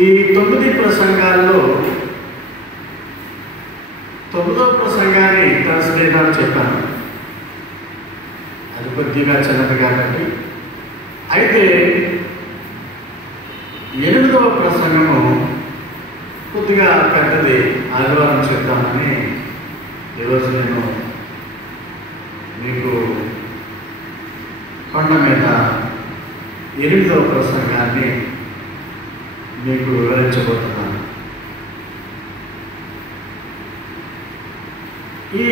ఈ 9 ప్రసంగాల్లో 9వ ప్రసంగాన్ని థర్స్డే నాడు చెప్పాను. అది కొద్దిగా చిన్నది కాబట్టి. అయితే 8వ ప్రసంగము కొద్దిగా పెద్దది, ఆదివారం చెప్తామని ఈరోజు నేను మీకు కొండ మీద 8వ ప్రసంగాన్ని మీకు వివరించబోతున్నాను. ఈ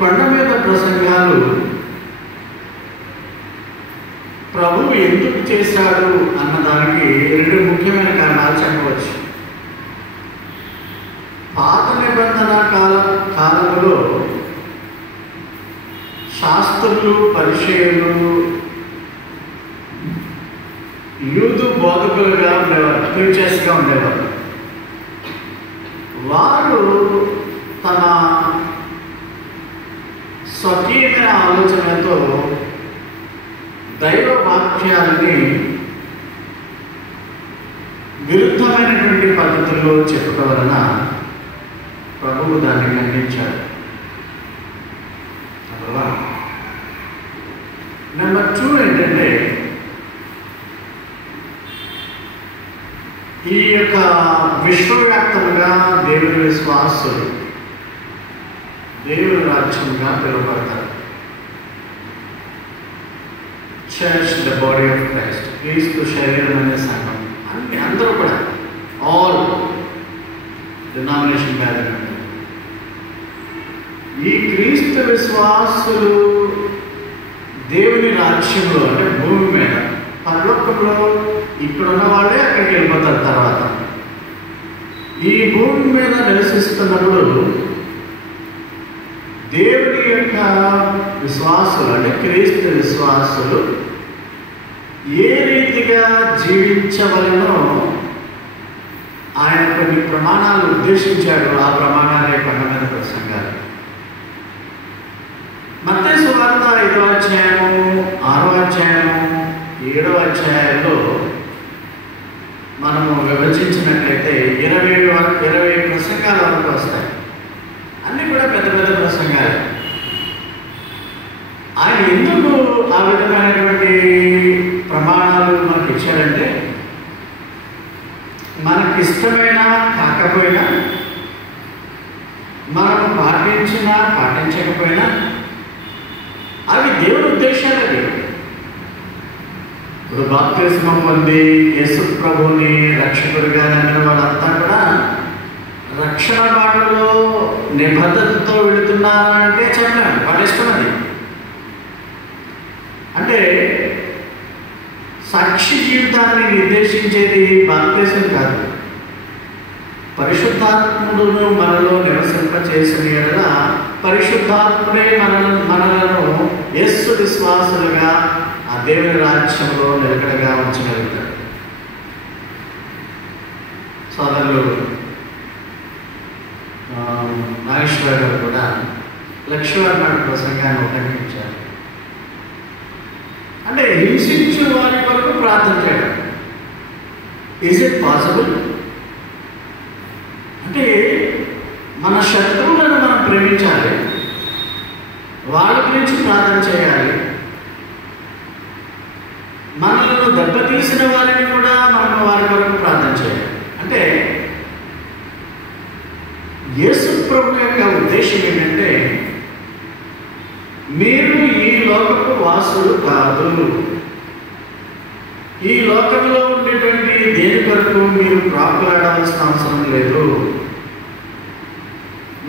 కొండ మీద ప్రసంగాలు ప్రభువు ఎందుకు చేశాడు అన్నదానికి 2 ముఖ్యమైన కారణాలు చెప్పవచ్చు. పాత నిబంధన కాలంలో శాస్త్రులు, పరిచయులు యూదు బోధకులుగా ఉండేవారు, టీచర్స్గా ఉండేవారు. వారు తమ స్వకీయమైన ఆలోచనతో దైవ వాక్యాలని విరుద్ధమైనటువంటి పద్ధతుల్లో చెప్పడం వలన ప్రభువు దాన్ని ఖండించాడు. నెంబర్ 2 ఏంటంటే, ఈ యొక్క విశ్వవ్యాప్తంగా దేవుని విశ్వాసులు దేవుని రాజ్యంగా పిలువబడతారు. Church, the body of Christ, క్రీస్తు శరీరం అనే సంఘం, అందరూ కూడా ఆల్ డినామినేషన్ బ్యాక్గ్రౌండ్. ఈ క్రీస్తు విశ్వాసులు దేవుని రాజ్యంలో, అంటే భూమి మీద, పరలోకంలో ఇక్కడున్న వాళ్ళే అక్కడికి వెళ్ళిపోతారు. తర్వాత ఈ భూమి మీద నివసిస్తున్నప్పుడు దేవుని యొక్క విశ్వాసులు, అంటే క్రీస్తు విశ్వాసులు ఏ రీతిగా జీవించవలనో ఆయన కొన్ని ప్రమాణాలు ఉద్దేశించాడు. ఆ ప్రమాణాలే కొండ మీద ప్రసంగాలు. మత్తయి సువార్త 5వ అధ్యాయము, 6వ అధ్యాయము, 7వ అధ్యాయంలో మనము విభజించినట్లయితే 20 ప్రసంగాల వరకు వస్తాయి. అన్నీ కూడా పెద్ద పెద్ద ప్రసంగాలు. ఆయన ఎందుకు ఆ విధమైనటువంటి ప్రమాణాలు మనకు ఇచ్చారంటే, మనకి ఇష్టమైనా కాకపోయినా, మనం పాటించినా పాటించకపోయినా అవి దేవుని ఉద్దేశాలు. అవి ఇప్పుడు బాప్తిస్మం పొంది యేసు ప్రభువుని రక్షకుడిగా నమ్మిన వాళ్ళంతా కూడా రక్షణ బాటలో నిబద్ధతతో వెళుతున్నారంటే చెప్పలేము, పాటిస్తున్నది. అంటే సాక్షి జీవితాన్ని నిర్దేశించేది బాప్తిసం కాదు, పరిశుద్ధాత్ముడును మనలో నివసింపచేసిన యెడల పరిశుద్ధాత్ముడే మనలను యేసు విశ్వాసులుగా ఆ దేవుని రాజ్యంలో నిలకడగా ఉంచగలుగుతాడు. సోదరులు నాగేశ్వర గారు కూడా లక్ష్మీవారి నాడు ప్రసంగాన్ని ఉపయోగించారు. అంటే హింసించే వారి వరకు ప్రార్థన చేయడం. Is it possible? అంటే మన శత్రువులను మనం ప్రేమించాలి, వాళ్ళ గురించి ప్రార్థన చేయాలి. మనలను దెబ్బతీసిన వారిని కూడా మనం వారి వరకు ప్రార్థన చేయాలి. అంటే యేసు ప్రభు యొక్క ఉద్దేశం ఏంటంటే, మీరు ఈ లోకపు వాసులు కాదు, ఈ లోకంలో ఉండేటువంటి దేని కొరకు మీరు ప్రాకులాడాల్సిన అవసరం లేదు,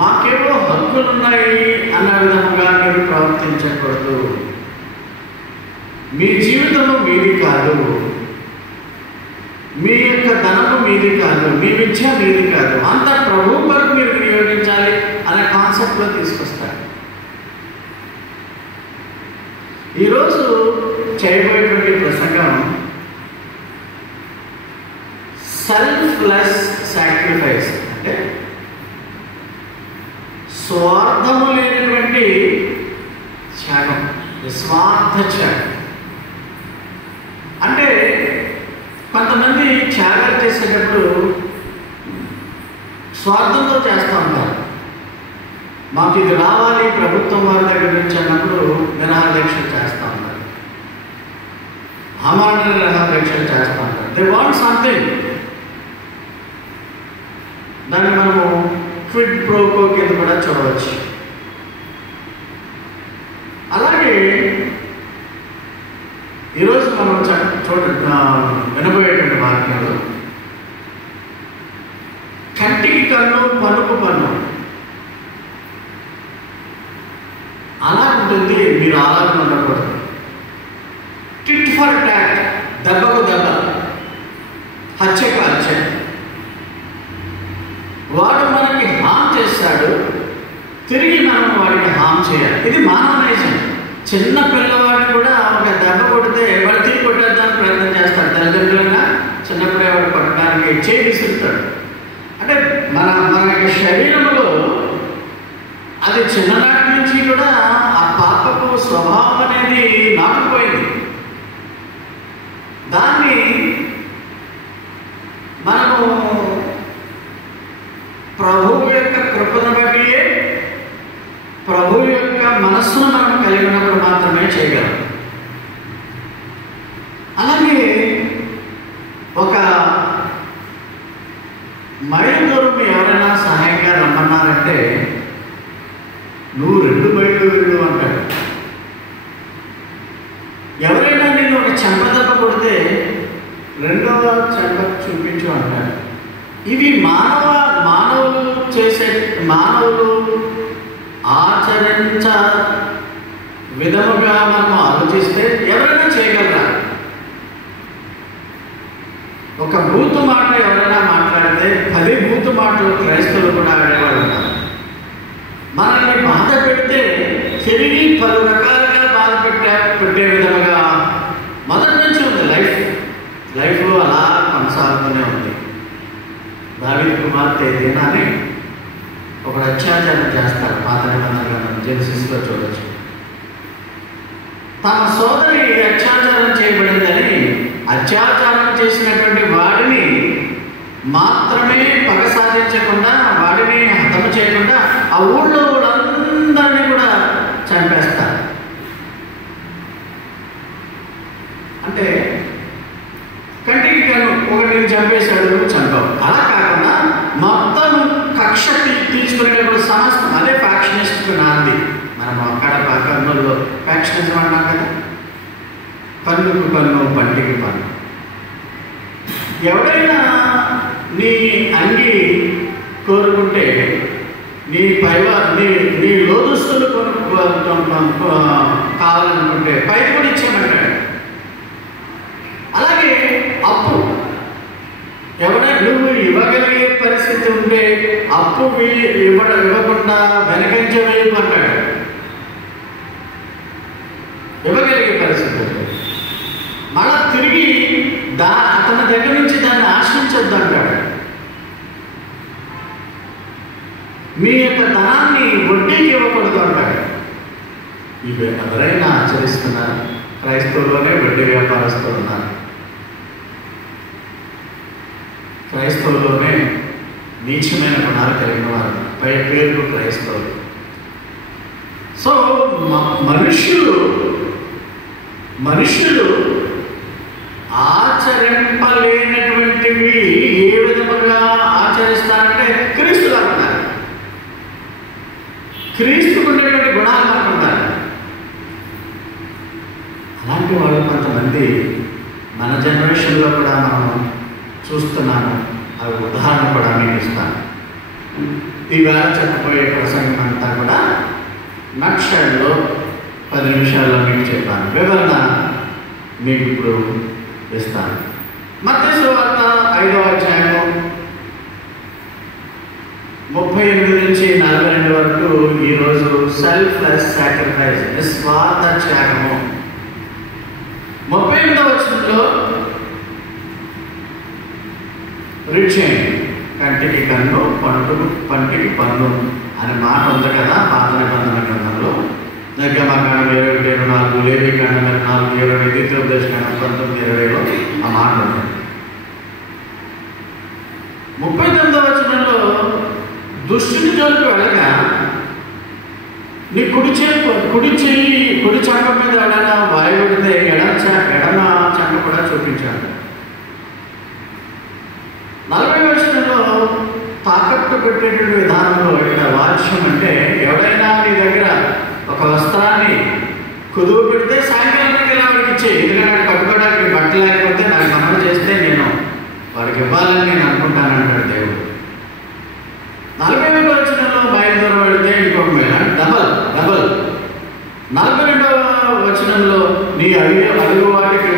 మాకేవో హక్కులున్నాయి అన్న విధంగా మీరు ప్రవర్తించకూడదు. మీ జీవితము మీది కాదు, మీ యొక్క ధనము మీది కాదు, మీ విద్య మీది కాదు, అంత ప్రభువు కొరకు మీరు వినియోగించాలి అనే కాన్సెప్ట్లో తీసుకొస్తారు. ఈరోజు చేయబోయేటువంటి ప్రసంగం సెల్ఫ్లెస్ సాక్రిఫైస్, అంటే స్వార్థము లేనటువంటి త్యాగం, నిస్వార్థ త్యాగం. అంటే కొంతమంది త్యాగం చేసేటప్పుడు స్వార్థంతో చేస్తూ ఉంటారు. మాకు ఇది రావాలి ప్రభుత్వం వారి దగ్గర నుంచి అన్నప్పుడు నిరాహారదీక్షలు చేస్తూ ఉంటారు, అమాన నిరాహారదీక్షలు చేస్తూ ఉంటారు. They want something. దాన్ని మనము క్విడ్ ప్రోకో కింద కూడా చూడవచ్చు. అలాగే ఈరోజు మనం వినబోయేటువంటి వాక్యాలు కంటికి కన్ను పన్నుకు పన్ను అలా ఉంటుంది. మీరు అలాగే ఉండకూడదు. టిట్ ఫర్ టాట్, దెబ్బకు దెబ్బ, హత్యకు హత్య. వాడు మనకి హామ్ చేస్తాడు, తిరిగి మనం వాడికి హామ్ చేయాలి. ఇది మానవ నైజం. చిన్న పిల్లవాడిని కూడా ఒక దెబ్బ కొడితే వాడు తిరిగి కొట్టేద్దానికి ప్రయత్నం చేస్తాడు. తల్లిదండ్రులుగా చిన్నప్పుడే వాడు కొట్టడానికి చేయి విసురుతాడు. అంటే మన శరీరంలో అది చిన్ననాటి నుంచి కూడా ఆ పాపపు స్వభావం అనేది నాటుకుపోయింది. దాన్ని మనము ప్రభువు యొక్క కృపను బట్టియే, ప్రభువు యొక్క మనస్సును మనం కలిగినప్పుడు మాత్రమే చేయగలం. అలాగే ఒక మైలు దూరం ఎవరైనా సహాయంగా రమ్మన్నారంటే నువ్వు 2 మైళ్ళు వెళ్ళు అంటాడు. ఎవరైనా నేను ఒక చెంపదెబ్బ కొడితే 2వ చెంప చూపించు అంటాడు. ఇవి మానవులు ఆచరించ విధముగా మనం ఆలోచిస్తే ఎవరైనా చేయగలరా? ఒక బూతు మాట ఎవరైనా మాట్లాడితే 10 బూతు మాటలు క్రైస్తవులు కూడా ఆడేవాడు ఉంటారు. మనల్ని బాధ పెడితే తిరిగి 10 రకాలుగా బాధ పెట్టే విధముగా మొదటి నుంచి ఉంది లైఫ్ అలా కొనసాగుతూనే ఉంది. దావీదు కుమార్తె దీనాన్ని ఒక అత్యాచారం చేస్తారు. పాత నిబంధనలను జెనసిస్లో చూడవచ్చు. తన సోదరి అత్యాచారం చేయబడిందని అత్యాచారం చేసినటువంటి వాడిని మాత్రమే పగ సాధించకుండా, వాడిని హతము చేయకుండా ఆ ఊళ్ళో వాళ్ళందరినీ కూడా చంపేస్తారు. అంటే కంటికి కన్ను ఒకటిని చంపేశాడు, చంపావు. అలా కాకుండా మొత్తం కక్ష తీసుకునేటప్పుడు సమస్తం అదే ఫ్యాక్షనిస్ట్ నాంది. మనం అక్కడ కర్నూలులో ఫ్యాక్షనిజం అన్నాం కదా. పన్నుకు పన్ను, పంటికి పన్ను. ఎవడైనా నీ అంగి కోరుకుంటే నీ లోదుస్తులు కావాలనుకుంటే పైకి కూడా ఇచ్చామంటాడు. అలాగే అప్పు ఎవరైనా నువ్వు ఇవ్వగలిగే పరిస్థితి ఉంటే అప్పు ఇవ్వకుండా వెనకంజ వేయమంటాడు. ఇవ్వగలిగే పరిస్థితి ఉంటే మళ్ళా తిరిగి అతని దగ్గర నుంచి దాన్ని ఆశించొద్దు అంటాడు. మీ యొక్క ధనాన్ని వడ్డీకి ఇవ్వకూడదు అంటాడు. ఇవి ఎవరైనా ఆచరిస్తున్నారు? క్రైస్తవుల్లోనే వడ్డీ వ్యాపారస్తులు ఉన్నారు. క్రైస్తవుల్లోనే నీచమైన గుణాలు కలిగిన వారు, పై పేర్లు క్రైస్తవులు. సో మనుషులు ఆచరింపలేనటువంటివి ఏ విధముగా ఆచరిస్తారంటే క్రీస్తులా ఉన్నారు. క్రీస్తుకు ఉండేటువంటి గుణాలు మనకు ఉండాలి. అలాంటి వాళ్ళు కొంతమంది మన జనరేషన్లో కూడా మనం చూస్తున్నాము. అవి ఉదాహరణ కూడా మీకు ఇస్తాను. ఈవేళ చెప్పబోయే ప్రసంగం అంతా కూడా నక్షల్లో 10 నిమిషాల్లో మీకు చెప్పాను. వివరణ మీకు ఇప్పుడు ఇస్తాను. మత్తయి సువార్త 5వ అధ్యాయం 38 నుంచి 42 వరకు ఈరోజు సెల్ఫ్లెస్ సాక్రిఫైస్, నిస్వార్థ త్యాగము. 38వ వచనంలో రీడ్ చేయండి. కంటికి కన్ను, పంటికి పన్ను అనే మాట ఉంది కదా పాత నిబంధన గ్రంథంలో. నిర్గమకాండం 21:24, లేవికాండం 24:20, ద్వితీయోపదేశకాండం 19:20లో ఆ మాట ఉంది. 39వ వచనంలో దుష్టుని జోలికి వెళ్ళగా నీ కుడి చెయ్యి కుడి చెంప మీద ఎవరైనా వాయుడితే ఎడమ చెంప కూడా చూపించాడు. 40వ వచనంలో తాకట్టు పెట్టేటువంటి విధానంలో ఇక్కడ వాచ్యం అంటే ఎవరైనా నీ దగ్గర ఒక వస్త్రాన్ని కుదువు పెడితే సాయంకాలానికి ఇలా వాడికి ఇచ్చేయి. ఎందుకంటే కట్టుకోవడానికి బట్టలు లేకపోతే నాకు మనవి చేస్తే నేను వాడికి ఇవ్వాలని నేను అనుకుంటానంటాడు దేవుడు. 41వ వచనంలో బయలుదేరి వెళితే ఇంకొక మేళ డబల్. 42వ వచనంలో నీ అడిగే వాటికి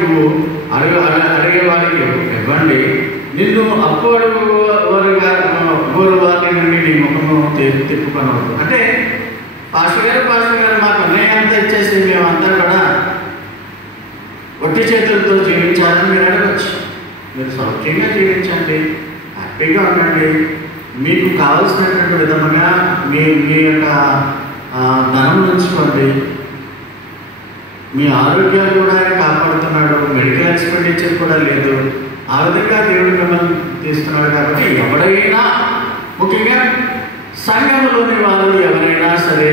అడిగే వారికి ఇవ్వండి, నిన్ను అప్పు అడుగు వారి నుండి నీ ముఖము తిప్పుకొనవద్దు. అంటే పాస్టర్ గారు మాకు అన్నయ్య అంతా ఇచ్చేసి మేమంతా కూడా ఒట్టి చేతులతో జీవించాలని మీరు అడగచ్చు. మీరు సౌఖ్యంగా జీవించండి, హ్యాపీగా ఉండండి, మీకు కావలసినటువంటి విధముగా మీ యొక్క ధనం ఉంచుకోండి. మీ ఆరోగ్యాలు కూడా ఆయన కాపాడుతున్నాడు, మెడికల్ ఎక్స్పెండిచర్ కూడా లేదు. ఆ విధంగా దేవుడు మిమ్మల్ని తీస్తున్నాడు. కాబట్టి ఎవరైనా, ముఖ్యంగా సంఘంలోని వారు ఎవరైనా సరే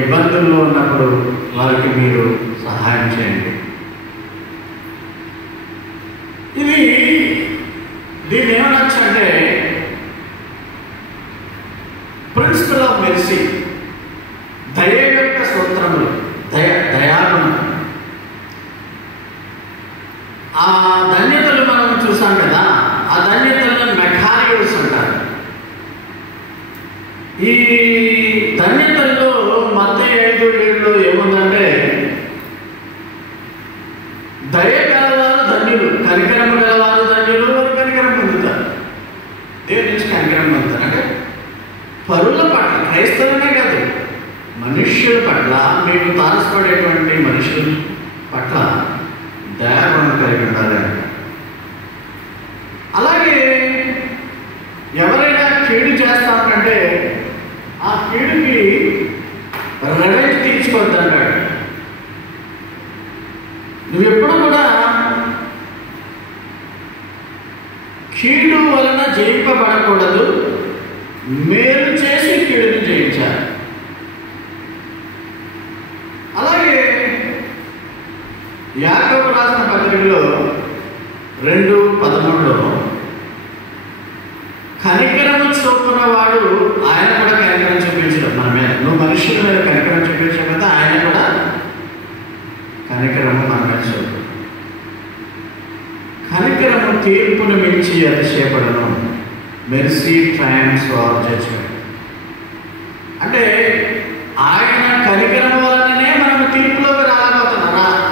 ఇబ్బందుల్లో ఉన్నప్పుడు వారికి మీరు సహాయం చేయండి. దీన్ని ఏమనొచ్చంటే ప్రిన్సిపల్ ఆఫ్ మెర్సీ, దయ యొక్క సూత్రములు, దయాగుణం. ఆ ధన్యతలు మనం చూసాం కదా, ఆ ధన్యతలను మెకానికల్స్ అంటారు. ఈ ధన్యతల్లో మత్తయి 5:7 ఏముందంటే దయ గలవారు ధన్యులు, కనికరము గలవారు ధన్యులు, వారు కనికరం పొందుతారు. దేవుని నుంచి కనికరం పొందుతారు. అంటే పరుల పట్ల, క్రైస్తవులనే కాదు మనుష్యుల పట్ల, మీకు తారసపడేటువంటి మనుషుల పట్ల దయాగుణం కలిగి ఉండాలి. అలాగే ఎవరైనా కీడు చేస్తానంటే ఆ కీడుకి రెవెంజ్ తీర్చుకోవద్దు అంటాడు. నువ్వెప్పుడు కూడా కీడు వలన జయింపబడకూడదు, మేలు చేసి కీడుని జయించాలి. అలాగే యాకోబు రాసిన పత్రికలో 2:13 కనికరము చూపున వాడు ఆయన కూడా కనికరం చూపించడం మన మీద. నువ్వు మనుషుల మీద కనికరం చూపించకపోతే ఆయన కూడా కనికరము మన మీద చూపు. కనికరము తీర్పును మించి అతిశయపడను, మెర్సీ ట్రయంఫ్స్ ఓవర్ జడ్జ్మెంట్. అంటే ఆయన కనికరం వలననే మనం తీర్పులోకి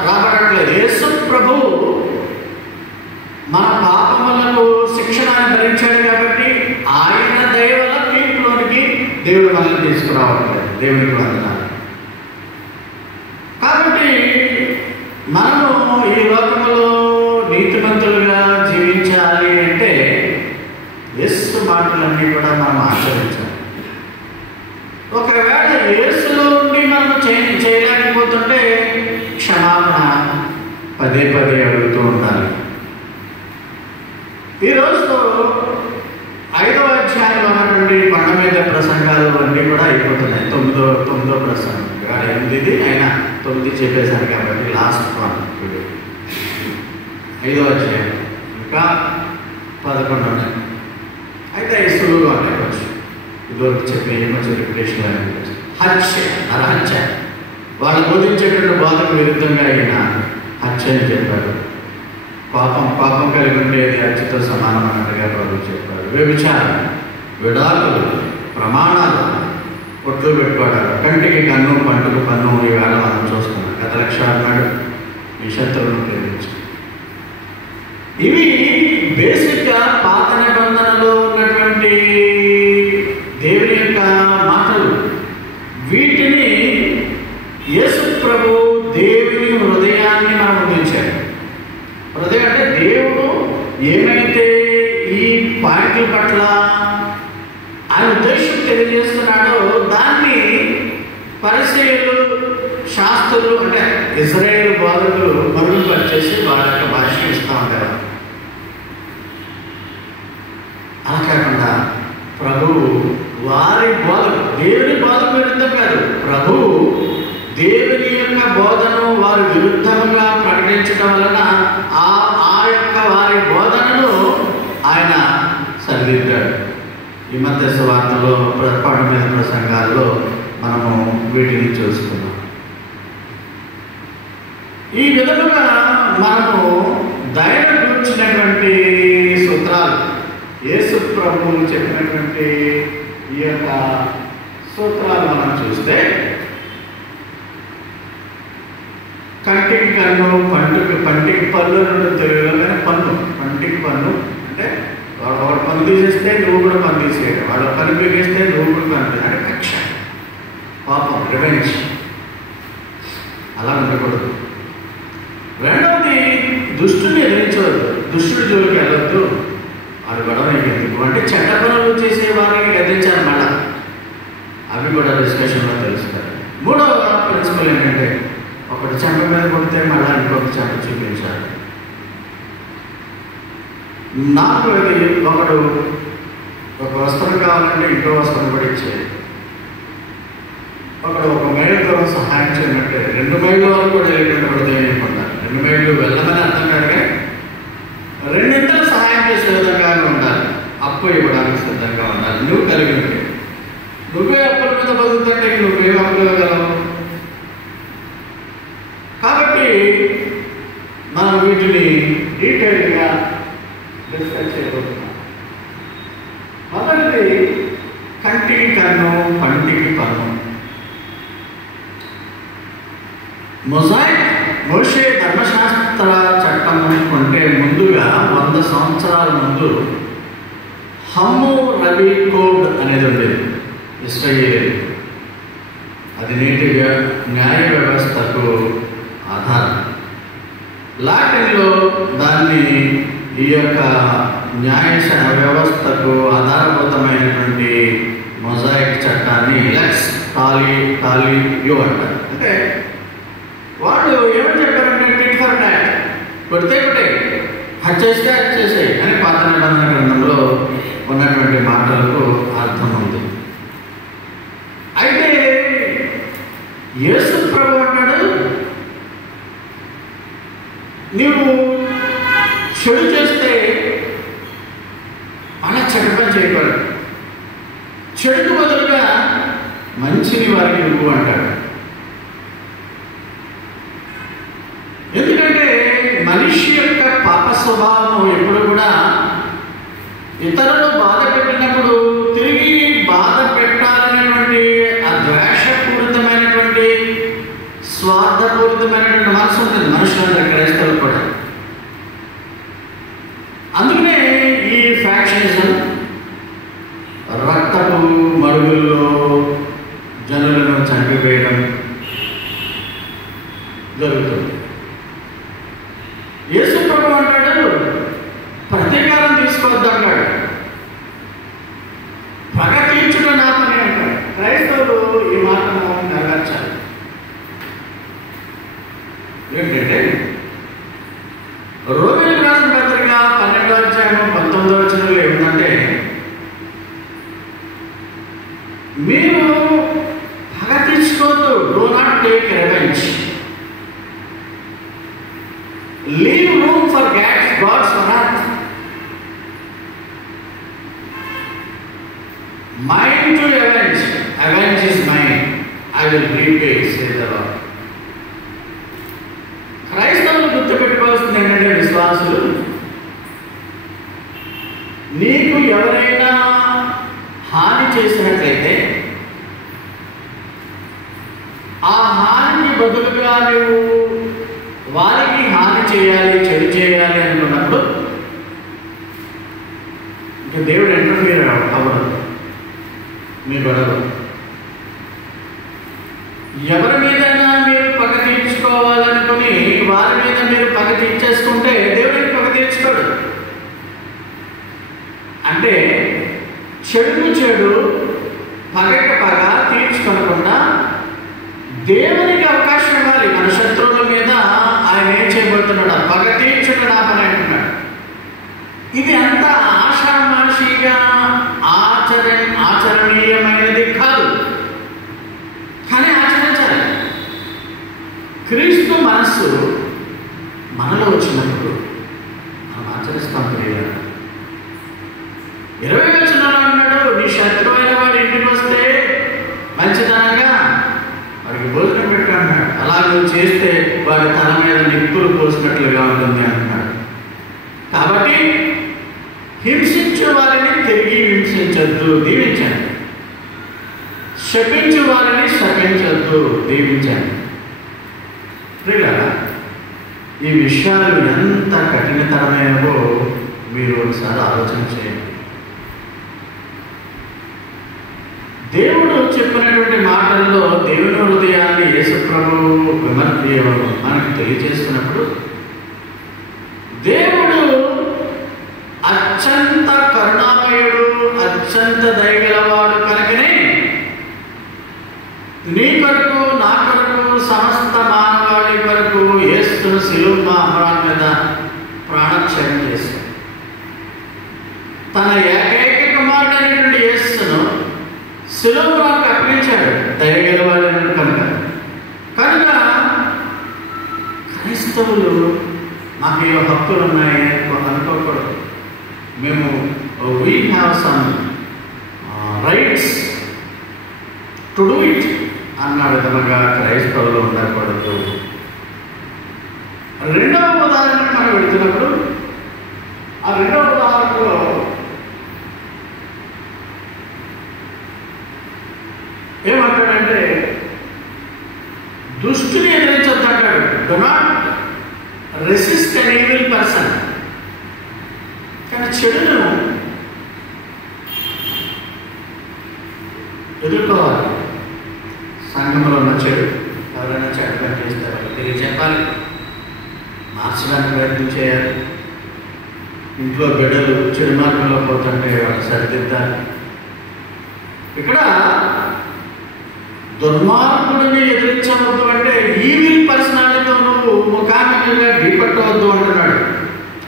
రాబడట్లేదు. యేసు ప్రభువు మన పాపములకు శిక్షణను భరించాడు కాబట్టి ఆయన దయ వల్ల తీర్పులోనికి దేవుడు మనల్ని తీసుకురావట్లేదు. దేవునికి వందనాలు. కాబట్టి మనము ఈ లోకంలో నీతిమంతులుగా జీవించాలి అంటే యేసు మాటలన్నీ కూడా మనం ఆచరించాలి. ఒకవేళ యేసులో ఉండి మనం చేయలేకపోతుంటే క్షమాపణ పదే అడుగుతూ ఉండాలి. ఈరోజు 5వ అధ్యాయంలో ఉన్నటువంటి కొండ మీద ప్రసంగాలు అన్నీ కూడా అయిపోతున్నాయి. 9వ ప్రసంగం 8ది అయినా 9 చెప్పేశాను కాబట్టి లాస్ట్ 5వ అధ్యాయం ఇంకా 11 ఉన్నాయి. అయితే సులువుగా ఉంటాయి. కొంచెం ఇదివరకు చెప్పే కొంచెం రిపిటేషన్ నరహత్య, వాళ్ళు బోధించేటువంటి బోధకు విరుద్ధంగా అయిన హత్య అని చెప్పారు. పాపం కలిగి ఉండేది హత్యతో సమానం అన్నట్టుగా ప్రభు చెప్పారు. వ్యభిచారం, విడాకులు, ప్రమాణాలు, ఒట్లు పెట్టుకోవడాలు, కంటికి కన్ను, పంటకు పన్ను ఈవేళ మనం చూస్తున్నాం. గత లక్ష అన్నాడు ఈ శత్రువులను ప్రేమించి. ఇవి బేసిక్గా పాత నిబంధనలో ఉన్నటువంటి దేవుని యొక్క మాటలు. వీటిని యేసు ప్రభు దేవుని హృదయాన్ని మనం అందించాడు. హృదయం అంటే దేవుడు ఏమైతే ఈ పాయింట్ల పట్ల ఆయన ఉద్దేశం తెలియజేస్తున్నాడో దాన్ని పరిసయ్యులు, శాస్త్రులు అంటే ఇజ్రాయేలు బోధకులు మరుగుపరిచేసి వాళ్ళ యొక్క భాషను ఇస్తూ ఉంటారు. అలా కాకుండా ప్రభువు వారి బోధ, దేవుని బోధకు విరుద్ధం కాదు, ప్రభువు దేవుని యొక్క బోధను వారి విరుద్ధంగా ప్రకటించడం వలన ఆ యొక్క వారి బోధనను ఆయన సరిదిద్దాడు. ఈ మధ్య సువార్తలో కొండ మీద ప్రసంగాల్లో మనము వీటిని చూసుకున్నాం. ఈ విధముగా మనము దయను కూర్చున్నటువంటి సూత్రాలు, యేసు ప్రభువు చెప్పినటువంటి ఈ యొక్క సూత్రాలు మనం చూస్తే, కంటికి కన్ను, పంటికి పళ్ళు రెండు తెలుగులో, కానీ పంటికి పన్ను అంటే వాడు పని తీసేస్తే నువ్వు కూడా పని తీసేయడం, వాడు పని పీకేస్తే నువ్వు కూడా పని, అంటే కక్ష, పాపం, రివెంజ్. అలా ఉండకూడదు. రెండవది, దుష్టుని ఎదిరించవద్దు, దుష్టుడి జోలికి వెళ్ళొద్దు, వాడు గొడవ ఎందుకు అంటే చెడ్డ పనులు చేసే వారిని గద్దించాలి మళ్ళా, అవి కూడా డిస్కషన్లో తెలుస్తారు. మూడవ ప్రిన్సిపల్ ఏంటంటే, ఒకటి చెంప మీద కొడితే మళ్ళీ ఇంకొక చెంప చూపించాలి. నాలుగవది, ఒకడు ఒక వస్త్రం కావాలంటే ఇంకో వస్త్రం కూడా ఇచ్చేది. ఒకడు ఒక మైలు దూరం సహాయం చేయమంటే 2 మైళ్ళ వరకు కూడా వెళ్ళేటప్పుడు ఉండాలి. 2 మైళ్ళు వెళ్ళమని అర్థం కాదుగా, 2 సహాయం చేసే విధంగానే ఉండాలి. అప్పు ఇవ్వడానికి సిద్ధంగా ఉండాలి. నువ్వు కలిగి ఉంటే, నువ్వే అప్పుల మీద బతుకుతుంటే నువ్వేం అప్పు ఇవ్వగలవు? కాబట్టి మనం వీటిని డీటెయిల్గా డిస్కస్ చేయబోతున్నాం. మొదటిది, కంటికి కన్ను, పంటికి పన్ను. మోషే ధర్మశాస్త్ర చట్టం కొంటే ముందుగా 100 సంవత్సరాల ముందు హమ్మూరబీ కోడ్ అనేది ఉండేది ఇశ్రాయేలు. అది నేటి న్యాయ వ్యవస్థకు ఆధారం. లాటిన్లో దాన్ని ఈ యొక్క న్యాయ వ్యవస్థకు ఆధారభూతమైనటువంటి మొజాయిక్ చట్టాన్ని లెక్స్ టాలియో అంటారు. అంటే వాళ్ళు ఏమని చెప్పారంటే, టిట్ ఫర్ టాట్, కొడితే కొట్టే, హత్యేస్తే హత్యేసే అని పాత నిబంధన గ్రంథంలో ఉన్నటువంటి మాటలకు అర్థం ఉంది. అయితే యేసు ప్రభు అంటాడు, నీవు చెడు చేస్తే అలా చెడు పని చేయకూడదు, చెడుకు బదులుగా మంచిని వారికి నువ్వు అంటాడు. ఎందుకంటే మనిషి యొక్క పాప స్వభావం ఎప్పుడు కూడా ఇతరులు బాధ పెట్టినప్పుడు తిరిగి బాధ పెట్టాలనేటువంటి ఆ ద్వేషపూరితమైనటువంటి స్వార్థపూరితమైనటువంటి మనసు ఉంటుంది మనుషులందరూ, క్రైస్తవులు కూడా. అందుకనే ఈ ఫ్యాక్షనిజం, రక్తపు మడుగుల్లో జనులను చంపివేయడం జరుగుతుంది. యేసు ప్రభు అంటాడు, ప్రతీకారం తీసుకోవద్దు అంటాడు, పగ తీర్చుట నా పని అంటాడు. క్రైస్తవులు ఈ మాటను నెరవేర్చాలి. ఏంటంటే రోమీయులకు రాసిన పత్రిక 12వ అధ్యాయం 19వ వచనంలో ఏముందంటే, మీరు పగ తీర్చుకోవద్దు, do not take revenge, leave room for God's wrath. Mine to avenge, avenge is mine, I will repay, says the Lord. క్రైస్తవులు గుర్తుపెట్టుకోవాల్సింది ఏంటంటే, విశ్వాసులు, నీకు ఎవరైనా హాని చేసినట్లయితే ఆ హానికి బదులుగా నువ్వు వారికి హాని చేయాలి, చెడు చేయాలి అనుకున్నప్పుడు ఇంకా దేవుడు ఇంటర్ఫియర్ అవ్వడం మీ గొడవ. ఎవరి మీదైనా మీరు పగ తీర్చుకోవాలనుకుని వారి మీద మీరు పగ తీర్చేసుకుంటే దేవుడికి పగ తీర్చుకోడు. అంటే చెడుకు చెడు, పగకి పగ తీర్చుకోకుండా దేవునికి అవకాశం ఇవ్వాలి. మన శత్రువుల మీద ఆయన ఏం చేయబోతున్నాడు, పగ తీర్చుట నా పని అంటున్నాడు. ఇది అంత ఆషామాషిగా ఆచరణ మనస్సు మనలో వచ్చినప్పుడు మనం ఆచరిస్తాం. ప్రియులారా, 20 వచనంలో అన్నాడు, నీ శత్రువు అయిన వాడు ఇంటికి వస్తే మంచిదనగా వాడికి భోజనం పెట్టు అన్నాడు. అలా నువ్వు చేస్తే వాడి తల మీద నిప్పులు పోసినట్లుగా ఉంటుంది అంటున్నాడు. కాబట్టి హింసించు వారిని తిరిగి హింసించొద్దు, దీవించండి. శపించు వారిని శపించొద్దు, దీవించండి. ప్రియులారా, ఈ విషయాలు ఎంత కఠినతరమైనవో మీరు ఒకసారి ఆలోచన చేయండి. దేవుడు చెప్పినటువంటి మాటల్లో దేవుని హృదయాన్ని యేసు ప్రభువు మనకు తెలియజేస్తున్నప్పుడు, దేవుడు అత్యంత కరుణామయుడు, అత్యంత దయగలవాడు కనుకనే నీ కొరకు, నా కొరకు, సమస్త మానవాళి కొరకు యేసును శిలువ అమరాల మీద ప్రాణత్యాగం చేశాడు. తన ఏకైక కుమారుడైనటువంటి యేసును శిలువకు అప్పగించాడు, దయగలవాడు కనుక. కనుక క్రైస్తవులు మాకు ఏ హక్కులు ఉన్నాయి అనుకోకూడదు. మేము we have some rights to do it అన్న విధముగా క్రైస్తవులు ఉండకూడదు. రెండవ ఉదాహరణ మనం వెళ్తున్నప్పుడు, ఆ రెండవ ఉదాహరణలో ఏమంటాడంటే, దుష్టుని ఎదిరించొద్దు అంటాడు. Do not resist an evil person. కానీ చెడును ఎదుర్కోవాలి. సంఘంలో ఉన్న చెడు ఎవరైనా చెడు పని చేస్తారు, తిరిగి చెప్పాలి, మార్చడానికి ప్రయత్నం చేయాలి. ఇంట్లో బిడ్డలు చెడు మార్గంలో పోతుంటే వాళ్ళు సరిదిద్దాలి. ఇక్కడ దుర్మార్గుడిని ఎదిరించవద్దు అంటే ఈవిల్ పర్సనాలిటీతో నువ్వు ముఖాముఖిగా ఢీపట్టవద్దు అంటున్నాడు.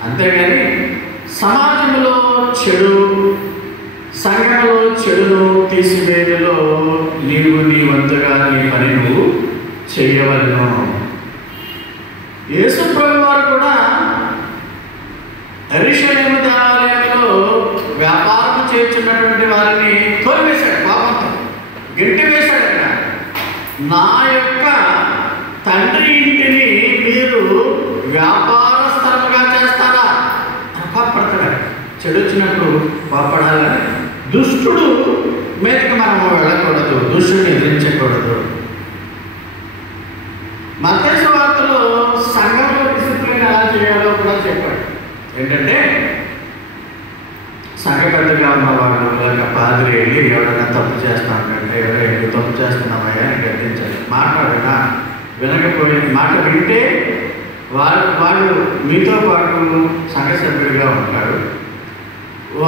అంతేగాని సమాజంలో చెడు, సంఘంలో చెడును తీసివేయలో నీవు నీ వంతుగా నీ పని నువ్వు చేయవలను. యేసు ప్రభువు వారు కూడా యెరూషలేము దేవాలయంలో వ్యాపారం చేస్తున్నటువంటి వారిని తోలివేశాడు, పాపంతో గట్టి వేశాడు. అక్కడ నా యొక్క తండ్రి ఇంటిని మీరు వ్యాపార స్థలముగా చేస్తారా అని కోపడతాడు. చెడు వచ్చినప్పుడు కోపడాలని, దుష్టుడు మీదకి మనము వెళ్ళకూడదు, దుష్టుడిని ఎదిరించకూడదు. మత్తయి సువార్తలో సంఘంలో డిసిప్లిన్ ఎలా చేయాలో కూడా చెప్పాడు. ఏంటంటే, సంఘ పెద్దగా ఉన్నవాళ్ళు లేక పాదిరి వెళ్ళి ఎవరైనా తప్పు చేస్తానంటే, ఎవరైనా ఎందుకు తప్పు చేస్తున్నామయ్యా అని గర్తించాలి. వినకపోయి మాట వింటే వాడు మీతో పాటు సంఘ సభ్యుడిగా ఉంటాడు.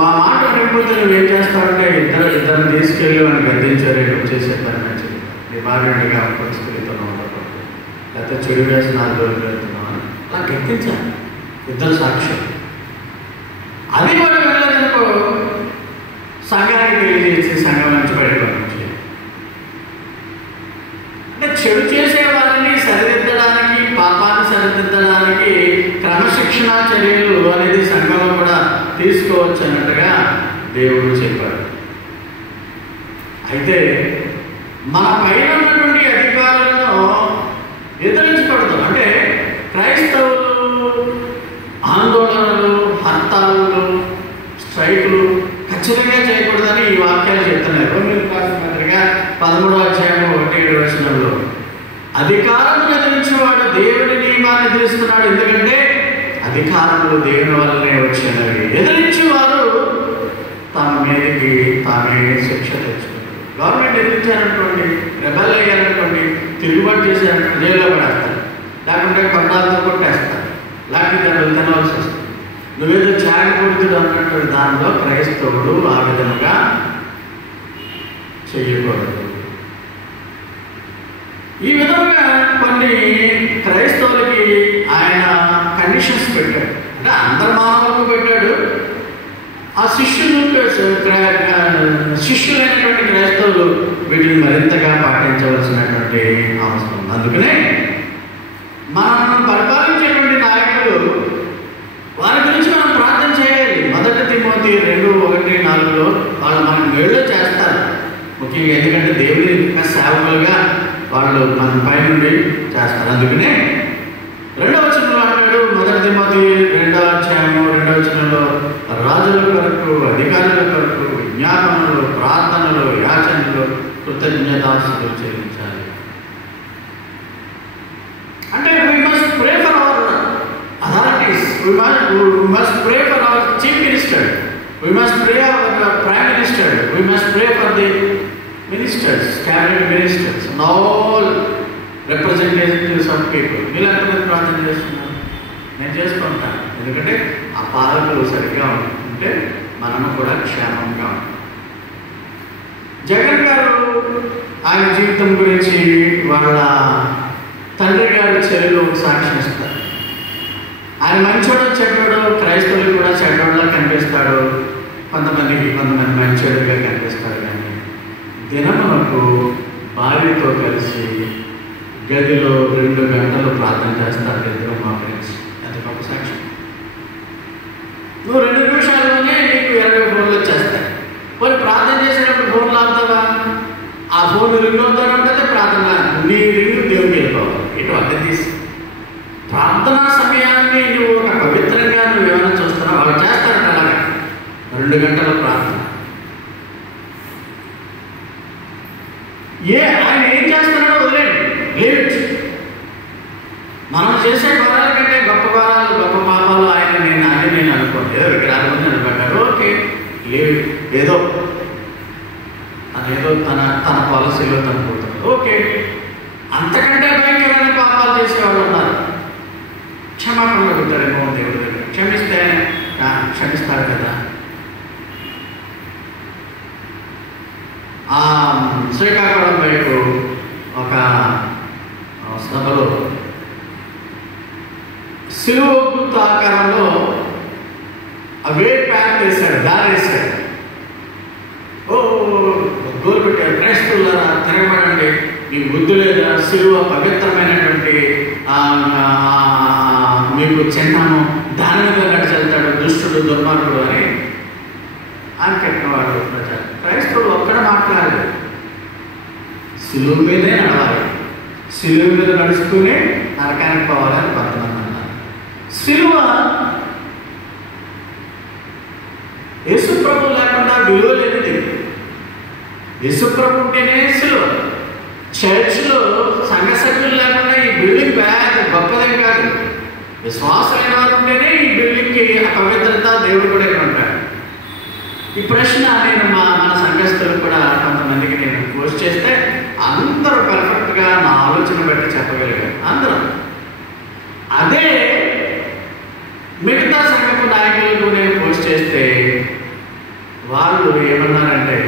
ఆ మాట వినకపోతే నువ్వు ఏం చేస్తావంటే ఇద్దరిని తీసుకెళ్ళి అని గర్తించారు, చేసే పని మంచిది. నీ భార్యగా పరిస్థితితో ఉండకూడదు, లేకపోతే చెడు వ్యసనాలు దూరం వెళ్తున్నామని అలా గర్తించాలి. ఇద్దరు సాక్ష్యం. అది వాడు వెళ్ళదనుకో సంఘానికి తెలియజేసి సంఘం నుంచి బయటకు పంపించి, అంటే చెడు చేసే వారిని సరిదిద్దడానికి, పాపాన్ని సరిదిద్దడానికి క్రమశిక్షణ చర్యలు అనేది సంఘంలో కూడా తీసుకోవచ్చు అన్నట్టుగా దేవుడు చెప్పాడు. అయితే మన పైన ఉన్నటువంటి అధికారులను ఎదిరించకూడదు. అంటే క్రైస్తవులు ఆందోళనలు, హర్తాలు, స్ట్రైకులు ఖచ్చితంగా చేయకూడదని ఈ వాక్యాలు చెప్తున్నారు. రోమీయులకు రాసిన పత్రిక 13వ అధ్యాయం 1-7 అధికారములు ఎదిరించేవాడు దేవుని నియమాన్ని ఎదిరిస్తున్నాడు. ఎందుకంటే అధికారములు దేవుని వల్లనే వచ్చినవి. ఎదిరించేవారు తమ మీదకి తామే శిక్ష తెచ్చుకుంటారు. గవర్నమెంట్ ఎదిరించారనుకోండి, రెబల్ అయ్యారనుకోండి, తిరుగుబాటు చేశారనుకోండి, జైల్లో పడేస్తారు, లేకుంటే కొండాలతో కొట్టేస్తారు, లాంటి దాన్ని తినవలసి వస్తుంది. నువ్వేదో త్యాగపూరితుడు అన్నట్టు దానిలో క్రైస్తవుడు ఆ విధంగా చేయకూడదు. ఈ విధంగా కొన్ని క్రైస్తవులకి ఆయన కండిషన్స్ పెట్టాడు. అంటే అందరు మానవులకు పెట్టాడు. ఆ శిష్యులైనటువంటి క్రైస్తవులు వీటిని మరింతగా పాటించవలసినటువంటి అవసరం. అందుకనే మనం 1:4 వాళ్ళు మనకు మేళ్ళు చేస్తారు. ముఖ్యంగా ఎందుకంటే దేవుడి యొక్క సేవకులుగా వాళ్ళు మన పై నుండి చేస్తారు. అందుకనే 2వ వచనంలో అంటాడు, 1 తిమోతి 2వ అధ్యాయము 2వ వచనంలో రాజుల కొరకు, అధికారుల కొరకు విజ్ఞాపనలు, ప్రార్థనలు, యాచనలు, కృతజ్ఞతాస్తుతులు చెల్లించాలి. అంటే we must pray for our authorities, we must pray for our chief minister, we must pray for our prime minister, we must pray for the ministers, cabinet ministers and all representatives of people. మీరు ఎంతమంది ప్రార్థన చేస్తున్నారు? నేను చేసుకుంటాను. ఎందుకంటే ఆ పాలకులు సరిగ్గా ఉంటే మనము కూడా క్షేమంగా ఉంటాం. జగన్ గారు ఆయన జీవితం గురించి వాళ్ళ తండ్రి గారు చెల్లెలు సాక్ష్యం ఇస్తారు. ఆయన మంచోడో చెడ్డోడో క్రైస్తవులు కూడా చెడ్డోడులా కనిపిస్తాడు, కొంతమంది మంచోడుగా కనిపిస్తాడు. కానీ దినమునకు భార్యతో కలిసి గదిలో 2 గంటలు ప్రార్థన చేస్తారు ఇద్దరు మా ఫ్రెండ్స్. అది గొప్ప సాక్ష్యం. నువ్వు 2 నిమిషాల్లోనే నీకు 20 ఫోన్లు వచ్చేస్తాయి. మరి ప్రార్థన చేసేటప్పుడు ఫోన్లు ఆపుతావా? ఆ ఫోన్ రింగ్ అవుతా ఉంటుంది, ప్రార్థన నీ రింగ్ దేవుడికి వెళ్ళిపోవాలి. ఇటు అర్థం తీసి ప్రార్థనా సమయాన్ని నువ్వు ఒక పవిత్రంగా నువ్వు ఏమైనా చూస్తున్నావు? వాళ్ళు చేస్తారంట అలాగా 2 గంటల ప్రార్థన. ఆయన ఏం చేస్తున్నాడో వదిలేండి, లేట్. మనం చేసే ఘోరాల కంటే గొప్ప ఘోరాలు, గొప్ప పాపాలు నేను అనుకోండి. ఏదో విగ్రహాల మంది నిలబడ్డారు, ఓకే, లేవు, ఏదో తన పాలసీలో తను పోతాడు, ఓకే. అంతకంటే భయంకరమైన పాపాలు చేసేవాళ్ళు ఉన్నారు. క్షమాపణ అడుగుతారేమో దేవుడి దగ్గర, క్షమిస్తారు కదా. శ్రీకాకుళం వైపు ఒక సభలో సిలువ గుర్తు ఆకారంలో అవే ప్యాక్ వేశాడు, దారి వేశాడు. గోరు పెట్టారు, క్రైస్తవులారా తిరగబడండి, మీ బుద్ధి లేదా, సిలువ పవిత్రమైనటువంటి మీకు చిహ్నము, దాని మీద నడిచెళ్తాడు దుష్టుడు, దుర్మార్గుడు అని ఆయన పెట్టినవాడు ప్రజలు. క్రైస్తవుడు ఒక్కడ మాట్లాడలేదు, సిలువ మీదే నడవాలి, సిలువ మీద నడుస్తూనే నరకానికి పోవాలని కొంతమంది అన్నారు. సిలువ యేసుప్రభు లేకుండా విలువ లేనిది. యేసుప్రభు ఉంటేనే సిలువ. చర్చ్లో సంఘ సభ్యులు లేకుండా ఈ బిల్డింగ్ గొప్పదేం కాదు. విశ్వాసమైన వారు ఉంటేనే ఈ బిల్డింగ్కి పవిత్రత, దేవుడు కూడా ఇక్కడ ఉంటాడు. ఈ ప్రశ్న నేను మన సంఘస్థులు కూడా కొంతమందికి నేను పోస్ట్ చేస్తే అందరూ పర్ఫెక్ట్గా నా ఆలోచన బట్టి చెప్పగలిగారు అందరూ. అదే మిగతా సంఘపు నాయకులకు నేను పోస్ట్ చేస్తే వాళ్ళు ఏమన్నారంటే,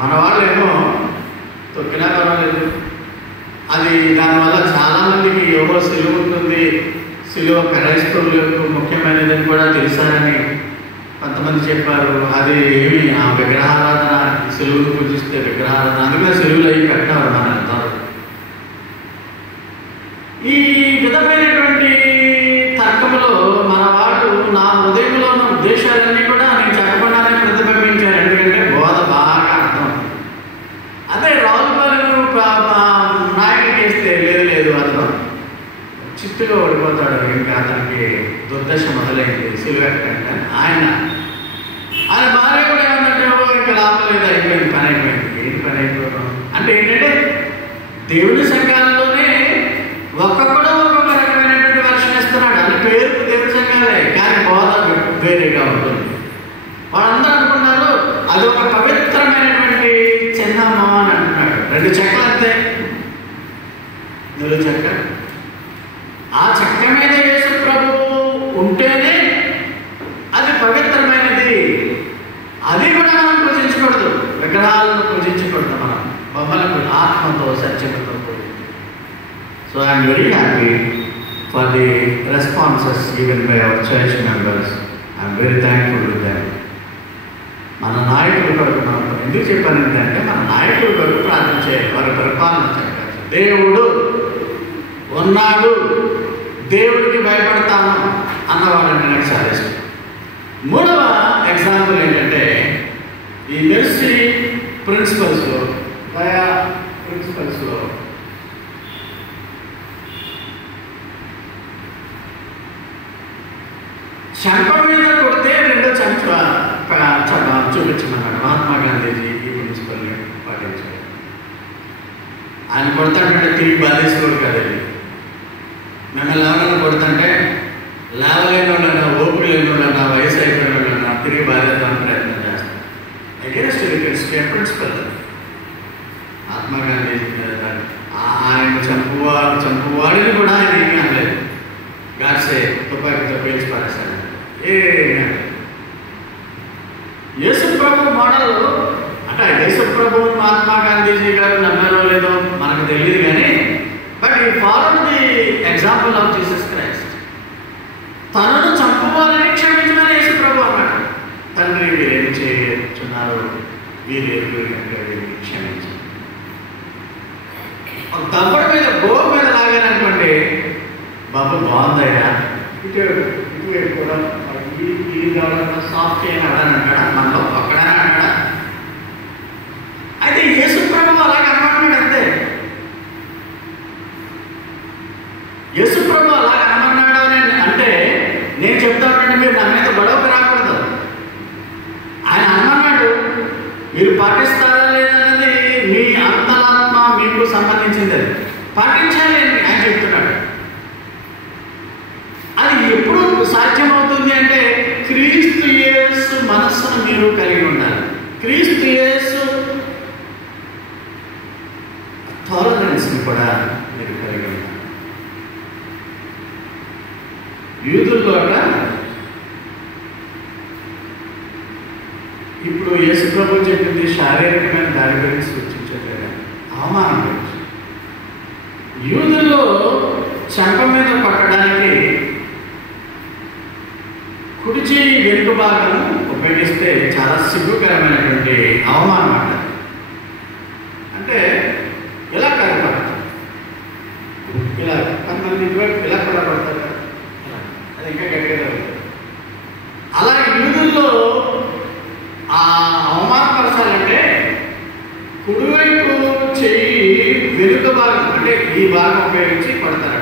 మన వాళ్ళేమో తొక్కినా పర్వాలేదు, అది దానివల్ల చాలామందికి ఏవో సిలువ ఉంటుంది, సిలువ క్రైస్తవులకు ముఖ్యమైనదని కూడా తెలిసారని కొంతమంది చెప్పారు. అది ఏమి ఆ విగ్రహారాధన, సిలువను పూజిస్తే విగ్రహారాధన, అందుకని సిలువలు అవి పెట్టినారు మన అంటారు. ఈ విధమైనటువంటి తర్కంలో మన వాళ్ళు నా హృదయంలో ఉన్న ఉద్దేశాలన్నీ కూడా నేను చెప్పకుండానే ప్రతిబింబించారు. ఎందుకంటే బోధ బాగా అర్థం. అదే రాజుపాలెం నాయకుడికి వేస్తే లేదు అతను చిత్తుగా ఓడిపోతాడు, ఇంకా అతనికి దుర్దశ మొదలైంది సిలువ కంటే. ఆయన భార్య కూడా ఏమన్నట్టు ఇంకా లాభం లేదు, అయిపోయింది, పని అయిపోయింది. ఏంటి పని అయిపోవడం అంటే ఏంటంటే, దేవుడి సంఘాలలోనే ఒక్కొక్కడు ఒక్కొక్క రకమైనటువంటి వర్షం ఇస్తున్నాడు. అన్ని పేరుకు దేవుడి సంఘాలే, కానీ బోధ వేరేగా ఉంటుంది. వాళ్ళందరూ అనుకున్నారు అది ఒక పవిత్రమైనటువంటి చిహ్నము అని అంటున్నాడు. 2 చెక్కలు అంతే, నిలువు చెక్క. ఆ చెక్క మీద యేసు ప్రభువు ఉంటేనే అది పవిత్రమైనది. అది కూడా మనం పూజించకూడదు, విగ్రహాలను పూజించకూడదు, మనం బొమ్మలకు ఆత్మతో సత్యమతో పూజించాలి. So I'm very happy for the responses given by our church members. I'm very thankful to them. మన నాయకుల కొరకు మనం ఎందుకు చెప్పాను ఏంటంటే, మన నాయకుల కొరకు ప్రార్థన చేయాలి, వారి పరిపాలన చేయాలి. దేవుడు ఉన్నాడు, దేవుడికి భయపడతాను అన్నవాడంటే నాకు చాలా ఇష్టం. 3వ ఎగ్జాంపుల్ ఏంటంటే, ఈ మెర్సీ ప్రిన్సిపల్స్లో, దయా ప్రిన్సిపల్స్లో చెంప మీద కొడితే రెండో చెంప చూపించమన్నాడు మహాత్మా గాంధీజీ. ఈ ప్రిన్సిపల్ని పాటించాడు. ఆయన కొడతాడంటే తిరిగి బాధేసుకోడు కదండి. మిమ్మల్ని ఎవరైనా కొడుతుంటే లేవలేని వాళ్ళన్నా, ఓపిక లేని వాళ్ళన్నా, వయసు అయిపోయిన వాళ్ళన్నా తిరిగి బాధేద్దామని ప్రయత్నం చేస్తాం. అగేన్స్ట్ ప్రిన్సిపల్ మహాత్మా గాంధీజీ ఆయన చంపువాడిని కూడా ఆయన ఏమీ అనలేదు. గాడ్సే తుపాకీతో పేల్చి పారేస్తాడు. యేసు ప్రభు మోడల్ అంటే యేసు ప్రభు మహాత్మా గాంధీజీ గారు నమ్మారో లేదో మనకు తెలియదు కానీ, బట్ ఈ followed the example of Jesus Christ. తనను చంపుకోవాలని క్షమించమని యేసు ప్రభు అన్నాడు. తండ్రి వీరేమి చేస్తున్నారు, వీరేమి క్షమించు. తప్పుడు మీద గోవు మీద లాగానటువంటి బాబు బాగుందయ్యా, ఇటు కూడా ఈ సాఫ్ట్ చేయని అంటాడా, మనలో ఒక్కడనే అంటాడా? అయితే యేసు ప్రభు అలాగే అనమంటున్నాడు అంతే. యేసు ప్రభు అలాగే అనమన్నాడు అని అంటే నేను చెప్తానంటే మీరు నా మీద గొడవకు రాకూడదు. ఆయన అనమన్నాడు, మీరు పాటిస్తారా లేదన్నది మీ అంతరాత్మ మీకు సంబంధించింది, అది పాటించాలి అని ఆయన చెప్తున్నాడు. అది ఎప్పుడు సాధ్యమవుతుంది అంటే క్రీస్తు యేసు మనస్సును మీరు కలిగి ఉండాలి. క్రీస్తు యేసు టాలరెన్స్ని కూడా మీరు కలిగి ఉండాలి. యూదుల్లో ఇప్పుడు యేసు ప్రభు చెప్పింది శారీరకమైన దాడి గురించి సూచించట్లేదు, అవమానం గురించి. యూదుల్లో చెంప మీద కొట్టడానికి కుడిచి వెనుక భాగం ఉపయోగిస్తే చాలా సిగ్గుకరమైనటువంటి అవమానం అంట. అంటే ఇలా కనపడతారు, ఇలా కొంతమంది ఇలా కూడా పడతారు, అది ఇంకా గట్టిగా ఉంటుంది. అలా యూదుల్లో ఆ అవమానపరచాలంటే కుడివైపు చెయ్యి వెనుక భాగం అంటే ఈ భాగం ఉపయోగించి కొడతారు.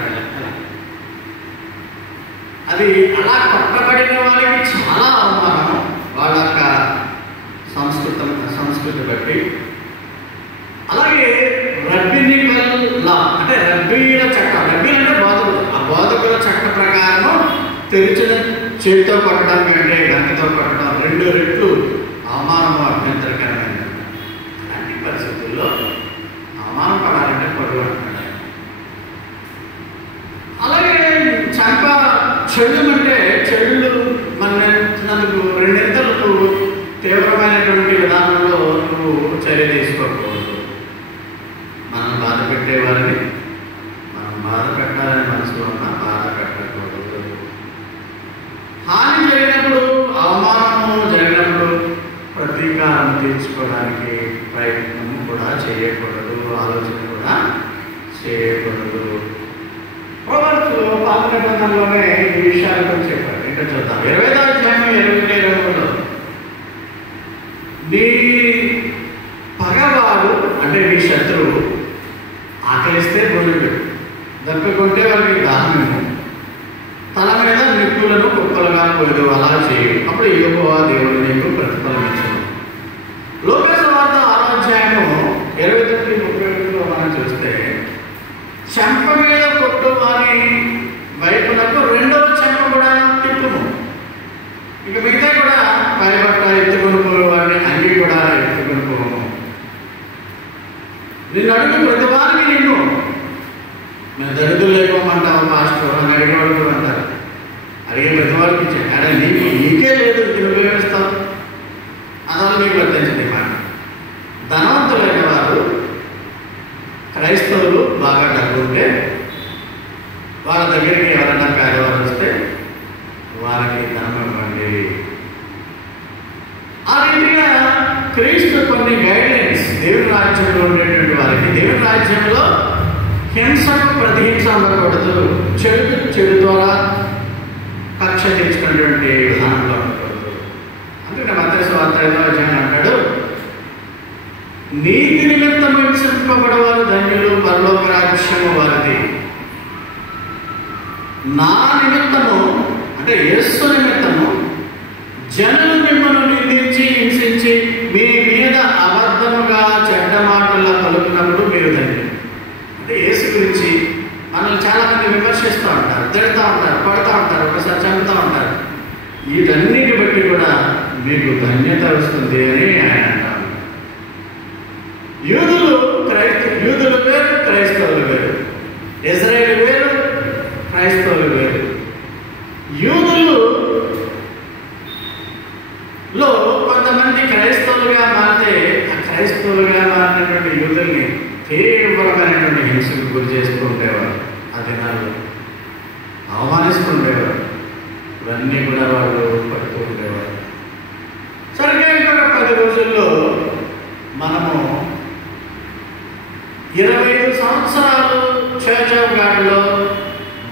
అది అలా కొట్టబడిన వాళ్ళకి చాలా అవమానం, వాళ్ళ యొక్క సంస్కృతి బట్టి. అలాగే రబ్బినికల్ లా అంటే రబ్బీల చట్టం, రబ్బీలు అంటే బోధకులు, ఆ బోధకుల చట్ట ప్రకారం తెరిచిన చేతితో కొట్టడం కంటే గంటతో కొట్టడం 2 రెట్లు అవమానము అభ్యంతరకరమైనది. అలాంటి పరిస్థితుల్లో అవమానం పడాలంటే పొడవు అంటున్నాడు. అలాగే చంప చెడు అంటే చెడులు మన్నందుకు 2 ఇంతలకు తీవ్రమైనటువంటి విధానంలో నువ్వు చర్య తీసుకోకూడదు. మనం బాధ పెట్టేవారిని మనం బాధ పెట్టాలని మనసులో ఉన్న బాధ పెట్టకూడదు. హాని జరిగినప్పుడు, అవమానము జరిగినప్పుడు ప్రతీకారం తీర్చుకోవడానికి ప్రయత్నం కూడా చేయకూడదు, ఆలోచన కూడా చేయకూడదు. ప్రవర్తనలో పాత నిబంధనలోనే ఈ విషయాలతో చెప్పారు. ఇంకా చూద్దాం 20వ అధ్యాయం 22లో నీ పగవాడు అంటే నీ శత్రువు ఆకలిస్తే భోజనం, దప్పుకుంటే వాళ్ళకి దాహమేమో, తల మీద నిప్పులను కుప్పలుగా పోదు, అలా చేయు, అప్పుడు యెహోవా దేవుడు నీకు ప్రతిఫలం ఇచ్చాడు. లోక సువార్త 6వ అధ్యాయము 29-31లో మనం చూస్తే చెంప మీద కొట్టు వారి వైపునకు 2వ చెంప కూడా తిప్పుము, ఇక మిగతా కూడా పైబట్ట ఎత్తుకొని పోవాడిని అంగి కూడా ఎత్తుకొని పోము. నిన్ను అడుగు ప్రతివారికి నిన్ను మేము దరిద్రులు లేకపోమంటావు మాస్టర్ అని అడిగేవాడు కూడా అంటారు. అడిగే ప్రతివారికి ఇచ్చాడు, అడే నీకే లేదు నువ్వేమిస్తావు, అలా మీకు వర్తించండి మాట. ధనవంతులైన వారు క్రైస్తవులు బాగా డబ్బు ఉంటే వాళ్ళ దగ్గరికి ఎవరైనా పేదవారు వస్తే వారికి ధనం ఇవ్వండి. ఆ రీతిగా క్రీస్తు కొన్ని గైడ్లైన్స్ దేవుని రాజ్యంలో ఉండేటువంటి వారికి, దేవుని రాజ్యంలో హింసకు ప్రతిహింస ఉండకూడదు, చెడు ద్వారా కక్ష తీర్చుకున్నటువంటి విధానంలో ఉండకూడదు. అందుకని మత్తయి సువార్త 5వ అధ్యాయం అంటాడు, నీతి నిమిత్తం హింసింపబడవారు ధన్యులు, పరలోక రాజ్యము వారిది. నా నిమిత్తము అంటే యేసు నిమిత్తము జనులు మిమ్మల్ని నిందించి హింసించి మీ మీద అబద్ధముగా చెడ్డ మాటల్లో పలుకున్నప్పుడు మీరు ధన్యులు. అంటే యేసు గురించి మనల్ని చాలా మంది విమర్శిస్తూ ఉంటారు, తిడతా ఉంటారు, కొడతా ఉంటారు, ఒకసారి చంపుతూ ఉంటారు. వీటన్నిటి బట్టి కూడా మీకు ధన్యత వస్తుంది అని ఆయన అంటారు. యూదులు వేరు, క్రైస్తవులు వేరు. ఇజ్రాయేలు వేరు, క్రైస్తవులు వేరు. యూదులలో కొంతమంది క్రైస్తవులుగా మారితే ఆ క్రైస్తవులుగా మారినటువంటి యూదుల్ని తీవ్రమైనటువంటి హింసకు గురి చేస్తూ ఉండేవారు. ఆ దినాల్లో అవమానిస్తూ ఉండేవారు. ఇవన్నీ కూడా వాళ్ళు పడుతూ ఉండేవారు. సరిగ్గా ఇంకొక 10 రోజుల్లో మనము 25 సంవత్సరాలు చర్చ్ ఆఫ్ గాడ్లో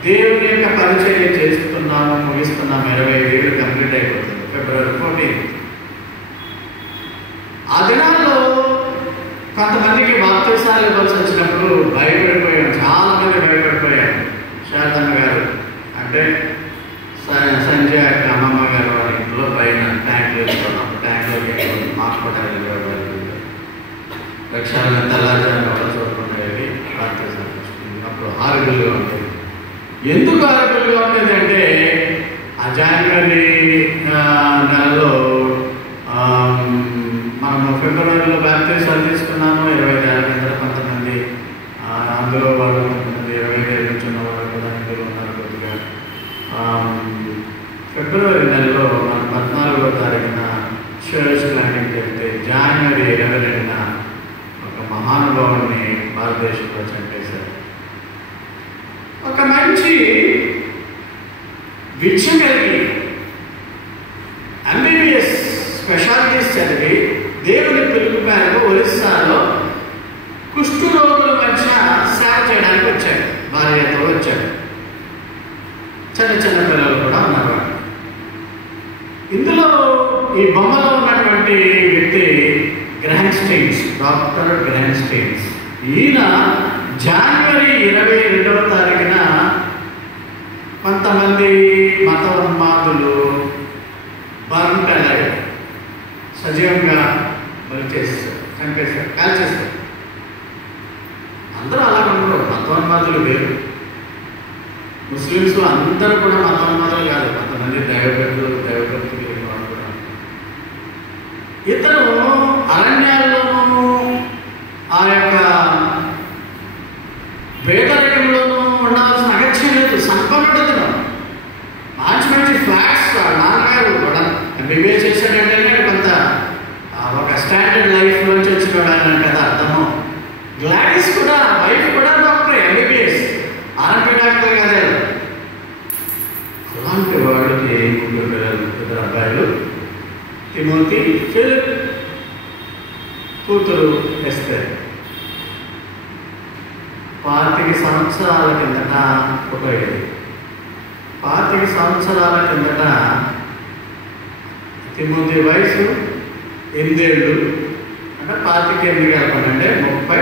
దేవుని యొక్క పరిచయం చేస్తున్నాము, ముగిస్తున్నాము. 25 ఏళ్ళు కంప్లీట్ అయిపోతుంది ఫిబ్రవరి 14. ఆ దినాల్లో కొంతమందికి బాప్తిసాలు ఇవ్వాల్సి వచ్చినప్పుడు భయపడిపోయాం, చాలా మంది భయపడిపోయారు. శారదమ్మ గారు అంటే సంజయ్ యొక్క అమ్మమ్మ గారు వాళ్ళ ఇంట్లో పైన ట్యాంకులు వేసుకున్నాం. ట్యాంకులోకి హాస్పిటల్ లక్షలు తెల్లారుజామున కూడా చూడకుండేవి. అప్పుడు హారబుల్గా ఉండేది. ఎందుకు హారబుల్గా ఉండేది అంటే ఆ జనవరి నెలలో మనము ఫిబ్రవరిలో బాప్తిసాలు తీసుకున్నాము. 25 ఏళ్ళ కింద కొంతమంది అందులో వాళ్ళు కొంతమంది 25 ఏళ్ళ నుంచి ఉన్న వాళ్ళు కూడా ఇందులో ఉన్నారు. కొద్దిగా ఫిబ్రవరి నెలలో మనం 14వ తారీఖున చర్చ్ ప్లానింగ్ చేస్తే జనవరి 22న ఒక మహానుభావుని భారతదేశంలో చంపేశారు. ఒక మంచి విద్య కలిగి MBBS స్పెషాలిటీస్ చదివి దేవుని పిలుపు మేరకు ఒరిస్సాలో కుష్టు రోగుల మధ్య సేవ చేయడానికి వచ్చాడు. భార్యతో వచ్చాడు. చిన్న పిల్లలు కూడా ఉన్నారు. ఇందులో ఈ బొమ్మలో ఉన్నటువంటి వ్యక్తి Graham Staines, doctor Graham Staines. ఈయన జనవరి 22వ తారీఖున కొంతమంది మతోన్మాదులు బర్న్పెలై సజీవంగా బలి చేస్తారు, చంపేశారు, కాల్చేస్తారు. అందరూ అలా ఉండరు. మతోన్మాదులు వేరు. ముస్లిమ్స్ అందరూ కూడా మతోన్మాదులు కాదు. కొంతమంది దైవభక్తులు వాళ్ళు కూడా. ఇతను అరణ్యాల్లోనూ ఆ యొక్క పేదరికంలోనూ ఉండాల్సిన అగత్యం లేదు. సంపన్నుడు మంచి ఫ్లాట్స్ నాన్నగారు కూడా MBBS చేశాడంటే కొంత ఒక స్టాండర్డ్ లైఫ్ నుంచి వచ్చినాడు కదా అర్థము. గ్లాడిస్ కూడా వైఫ్ కూడా డాక్టర్ MBBS, ఆర్ఎంపీ డాక్టర్ కదా. అలాంటి వాడికి 3 పిల్లలు, 2 అబ్బాయిలు, తిమోతి, ఫిలిప్, కూతురు ఎస్తేర్. 25 సంవత్సరాల కిందట ఫోటో ఇది. 25 సంవత్సరాల కిందట తిమోతి వయసు 8 ఏళ్ళు. అంటే 25 కలపండి 30.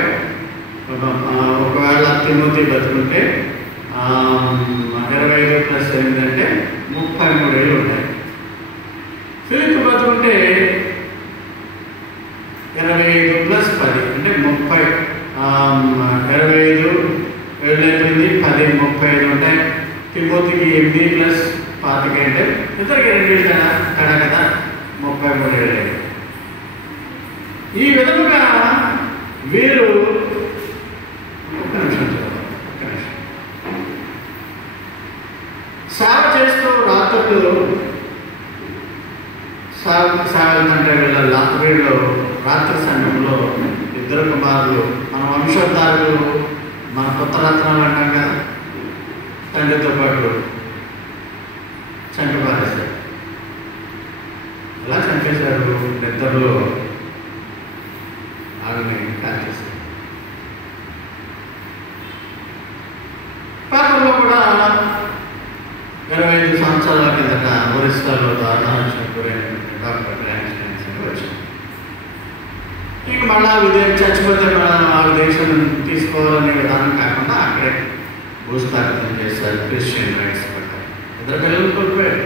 ఒకవేళ తిమోతి బతుకుంటే 25 + 8 అంటే 33 ఏళ్ళు ఉంటాయి. ఫిలిప్ బతుకుంటే 25 + 10 అంటే 30. 25 ఏళ్ళు అయిపోయింది, 10 35 ఉంటాయి. తిమోతికి 8 + 25 అంటే ఇద్దరికి 2 ఏళ్ళు కదా కదా 33 ఏళ్ళు. ఈ విధముగా వీరు సేవ చేస్తూ రాత్రులు సాగుతుంటే వీళ్ళు రాత్రి సమయంలో 2 కుమారులు, మన వంశోద్ధారులు, మన పుత్రరత్నాలు అంటాం కదా, తండ్రితో పాటు చంపేశారు. ఎలా చంపేశారు? నిద్రలో వాళ్ళని కాల్చేశారు. పేపర్లో కూడా 25 సంవత్సరాల కిందట ఒరిస్సాలో దారుణానికి గురైనటువంటి డాక్టర్ గ్రాండ్ స్టెయిన్స్ అని వచ్చారు. ఇంక మళ్ళా చచ్చిపోతే వాళ్ళ దేశం తీసుకోవాలనే విధానం కాకుండా అక్కడే భూస్థాపితం చేస్తారు. క్రిస్టియన్ రైట్స్ పెట్టారు. ఇద్దరు పిల్లలు కోల్పోయారు.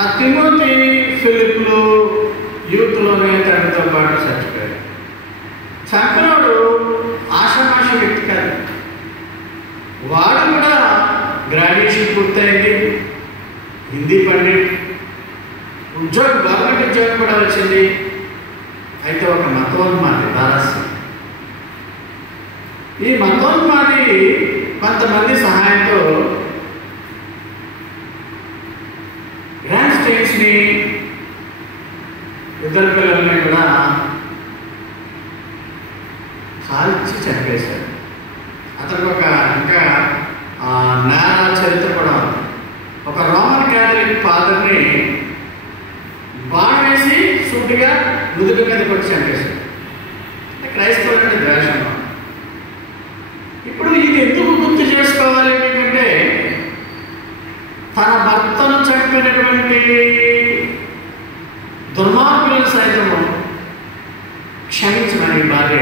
ఆ తిమోతి ఫిలిప్లు యూత్లోనే తండ్రితో పాటు చచ్చిపోయారు. చంపినోడు ఆషామాషి వ్యక్తి కాదు. వాడు కూడా గ్రాడ్యుయేషన్ పూర్తయింది, హిందీ పండిట్, ఉద్యోగం, గవర్నమెంట్ ఉద్యోగం కూడా వచ్చింది. అయితే ఒక మతోన్మాది దారాసి. ఈ మతోన్మాది కొంతమంది సహాయంతో గ్రాండ్ స్టేట్స్ని, ఇద్దరు పిల్లల్ని కూడా కాల్చి చంపేశారు. అతనికి ఒక ఇంకా నేర చరిత్ర కూడా ఉంది. ఒక రోమన్ క్యాథలిక్ ఫాదర్ని బాణం వేసి సూటిగా ముదుగు మీద కొట్టి చంపేశారు. క్రైస్తవులంటే ద్వేషం. ఇప్పుడు ఇది ఎందుకు గుర్తు చేసుకోవాలి ఏంటంటే, తన భర్తను చంపినటువంటి దుర్మార్గులను సైతము క్షమించమని భార్య.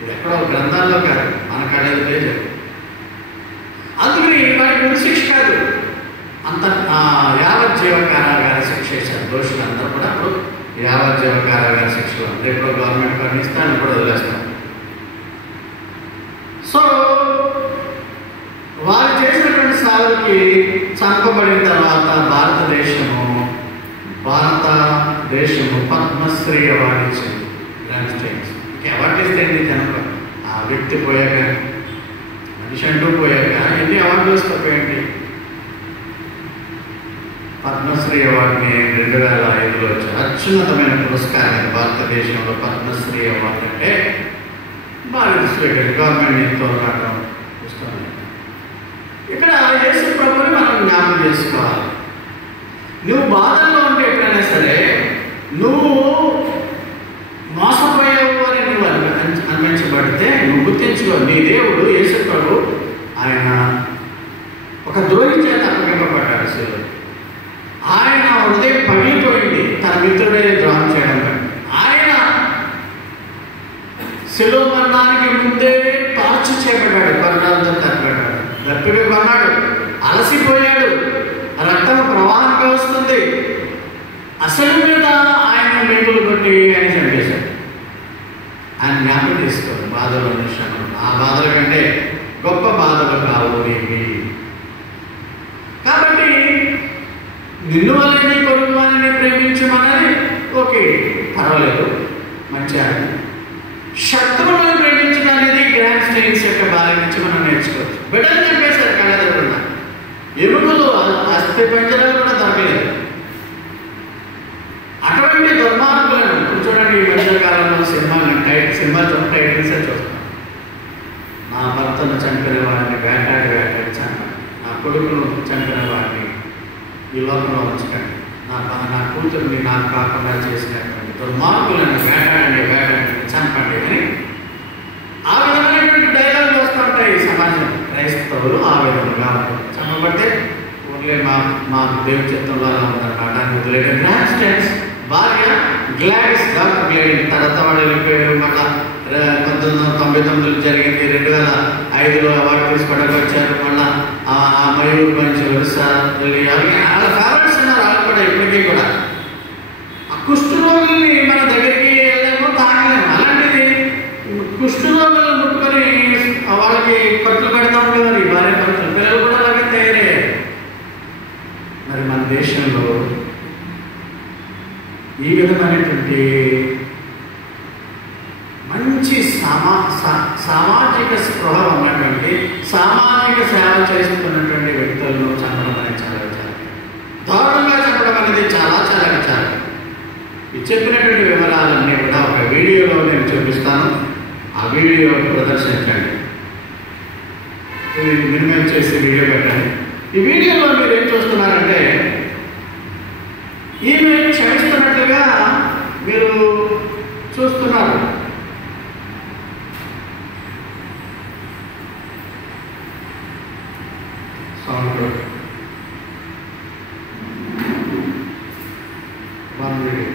ఇది ఎక్కడో గ్రంథాల్లో కాదు, మన కళ్ళలో లేదు. అందుకని వారికి ఉరిశిక్ష కాదు, అంత యావజ్జీవ కారాగార శిక్ష ఇచ్చారు. దోషులందరూ కూడా అప్పుడు యావజ్జీవ కారాగార శిక్షలు అంటే ఇప్పుడు గవర్నమెంట్ కనిస్తాను కూడా వదిలేస్తాం. సో వారు చేసినటువంటి సాగుకి చంపబడిన తర్వాత భారతదేశము పద్మశ్రీ అవార్డు ఇచ్చింది. యునైటెడ్ స్టేట్స్ అవార్డు ఇస్తే జనప ఆ వ్యక్తి పోయాక, మనిషి అంటూ పోయాక ఎన్ని అవార్డులు వస్తాయండి. పద్మశ్రీ అవార్డుని 2005లో వచ్చారు. అత్యున్నతమైన పురస్కారం భారతదేశంలో పద్మశ్రీ అవార్డు అంటే భారత స్టేట్ గవర్నమెంట్ ఎంతో రావడం ఇష్టం. ఇక్కడ యేసు ప్రభువుని మనం జ్ఞాపకం చేసుకోవాలి. నువ్వు బాధల్లో ఉంటే ఎప్పుడైనా సరే, నువ్వు మోసపోయావు అని నువ్వు అనిపించబడితే నువ్వు గుర్తించుకో, నీ దేవుడు యేసు ప్రభు ఆయన ఒక ద్రోహి చేత అప్పగింపబడ్డాడు. శిలువ ఆయన హృదయం పగిలిపోయింది తన మిత్రుడే ద్రోహం చేయడం. ఆయన శిలువ మరణానికి ముందే టార్చ్ చేయబడ్డాడు, పరిణామంతో తప్పబడ్డాడు, దప్పిక కొన్నాడు, అలసిపోయాడు, రక్తం ప్రవాహంగా వస్తుంది. అసలు మీద ఆయన మేకులు కొట్టి ఆయన చంపేశాడు. ఆయన జ్ఞాపకం తీసుకోడు బాధలు నిమిషాలు. ఆ బాధల కంటే గొప్ప బాధలు కావు నీవి. కాబట్టి నిన్ను వల్ల నీ పొరుగు వారిని ప్రేమించమన్నది ఓకే, పర్వాలేదు, మంచి ఆయన. శత్రువులను ప్రేమించడం అనేది గ్రాండ్ స్టేట్స్ యొక్క భార్య నుంచి మనం నేర్చుకోవచ్చు. బిడ్డలు చెప్పేశారు కళ్ళ దగ్గర, ఎముకలు అస్థి పంజరాలు కూడా దొరకలేదు. అటువంటి దుర్మార్గులను ఇప్పుడు చూడండి, ఈ మధ్యకాలంలో సినిమాలు టైటిల్స్ చూస్తాం. నా భర్తను చంపిన వాడిని వేటాడి చంపండి, నా కొడుకును చంపిన వాడిని ఈ లోకంలో ఉంచకండి, నా కూతుర్ని నాకు కాకుండా చేసినటువంటి దుర్మార్గులను వేటాడి చంపండి అని ఆ విధమైనటువంటి డైలాగులు వస్తూ ఉంటాయి సమాజం. క్రైస్తవులు ఆ విధంగా చంపబడితే ఊర్లే మా దేవుని చిత్తంలో అలా ఉందన్నమాట అని వదిలేక గ్రాండ్ స్టేట్స్ భార్య గ్లాడిస్ డాక్టర్ గ్లాడిస్ తర్వాత వాళ్ళు వెళ్ళిపోయారు. మళ్ళా 1999 జరిగింది. 2005లో అవార్డు తీసుకోవడానికి వచ్చారు. మళ్ళా ఆ మయూర్ మంచి ఒరిస్సా వాళ్ళ ఫేవరెట్స్ ఉన్నారు. వాళ్ళు కూడా ఇప్పటికీ కూడా ఆ కుష్ఠరోగుల్ని మన దగ్గరికి వెళ్ళేమో తాగలేము. అలాంటిది కుష్ఠరోగులు ముట్టుకొని వాళ్ళకి కట్లు పెడతా ఉండేవారు ఈ భార్య భర్తలు. పిల్లలు కూడా అలాగే తయారయ్యారు. మరి మన దేశంలో ఈ విధమైనటువంటి మంచి సామాజిక స్పృహ ఉన్నటువంటి, సామాజిక సేవ చేస్తున్నటువంటి వ్యక్తులను చంపడం అనేది చాలా విచారం. దారుణంగా చంపడం అనేది చాలా చాలా విచారం. ఈ చెప్పినటువంటి వివరాలన్నీ కూడా ఒక వీడియోలో నేను చూపిస్తాను. ఆ వీడియో ప్రదర్శించండి. మినిమైజ్ చేసి వీడియో పెట్టండి. ఈ వీడియోలో మీరు ఏం చూస్తున్నారంటే, ఈమె క్షమిస్తున్నట్లుగా మీరు చూస్తున్నారు. సౌండ్ 1 వీడియో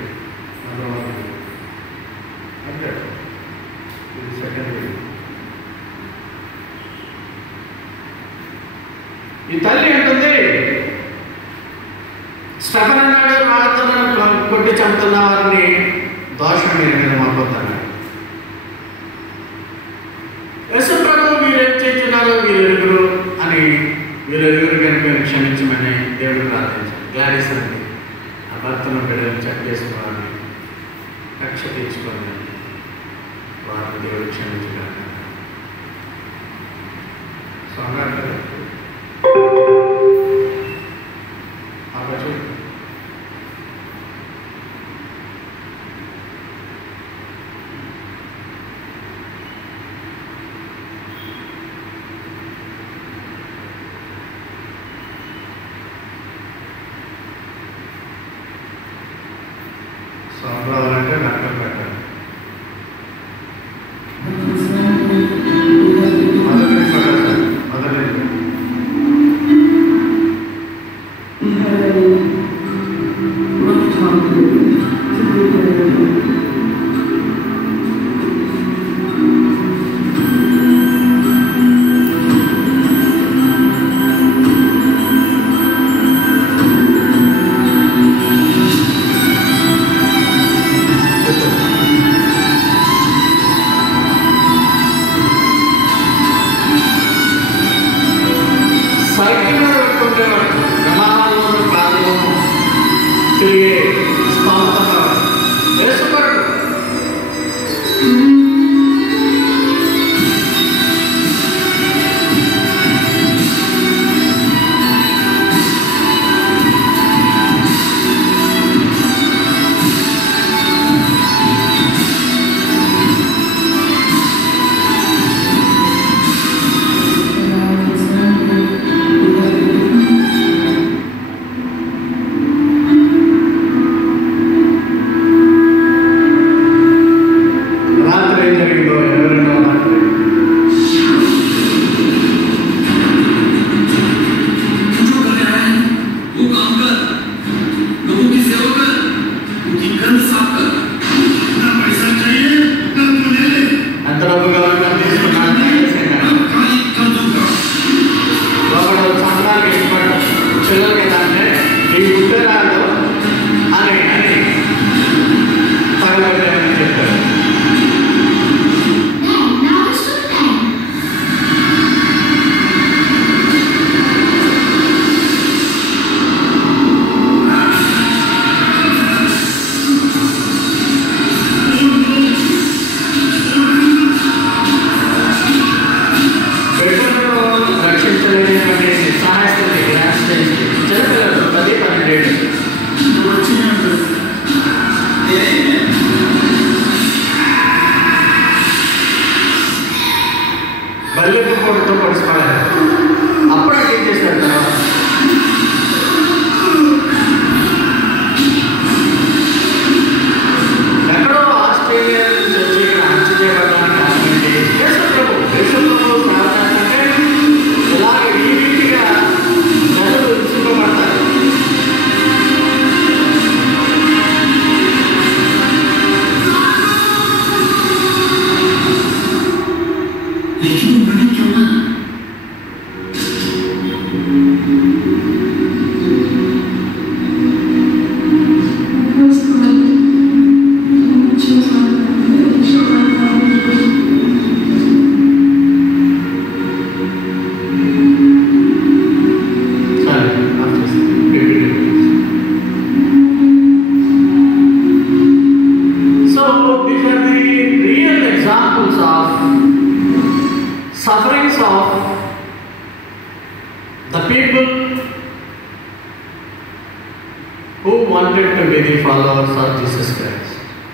అంటే ఇది సెకండ్. ఈ తల్లి అంటుంది, స్టెఫెన్ అన్నాడు, రాళ్ళతో కొట్టి చంపుతున్న వారిని దోషం నేను మీద మాపోతాను. యేసు ప్రభు మీరేం చేస్తున్నారో వీరెరుగురు అని వీరెరుగురు కనుక క్షమించమని దేవుడు ప్రార్థించారు. గ్లారీస్ అండి ఆ భర్తను బిడ్డలు చెక్ చేసుకోవాలని కక్ష తీర్చుకోవాలి, వారిని దేవుడు క్షమించగలరు. స్వామి రావాలంటే నక్కలు పెట్టాలి.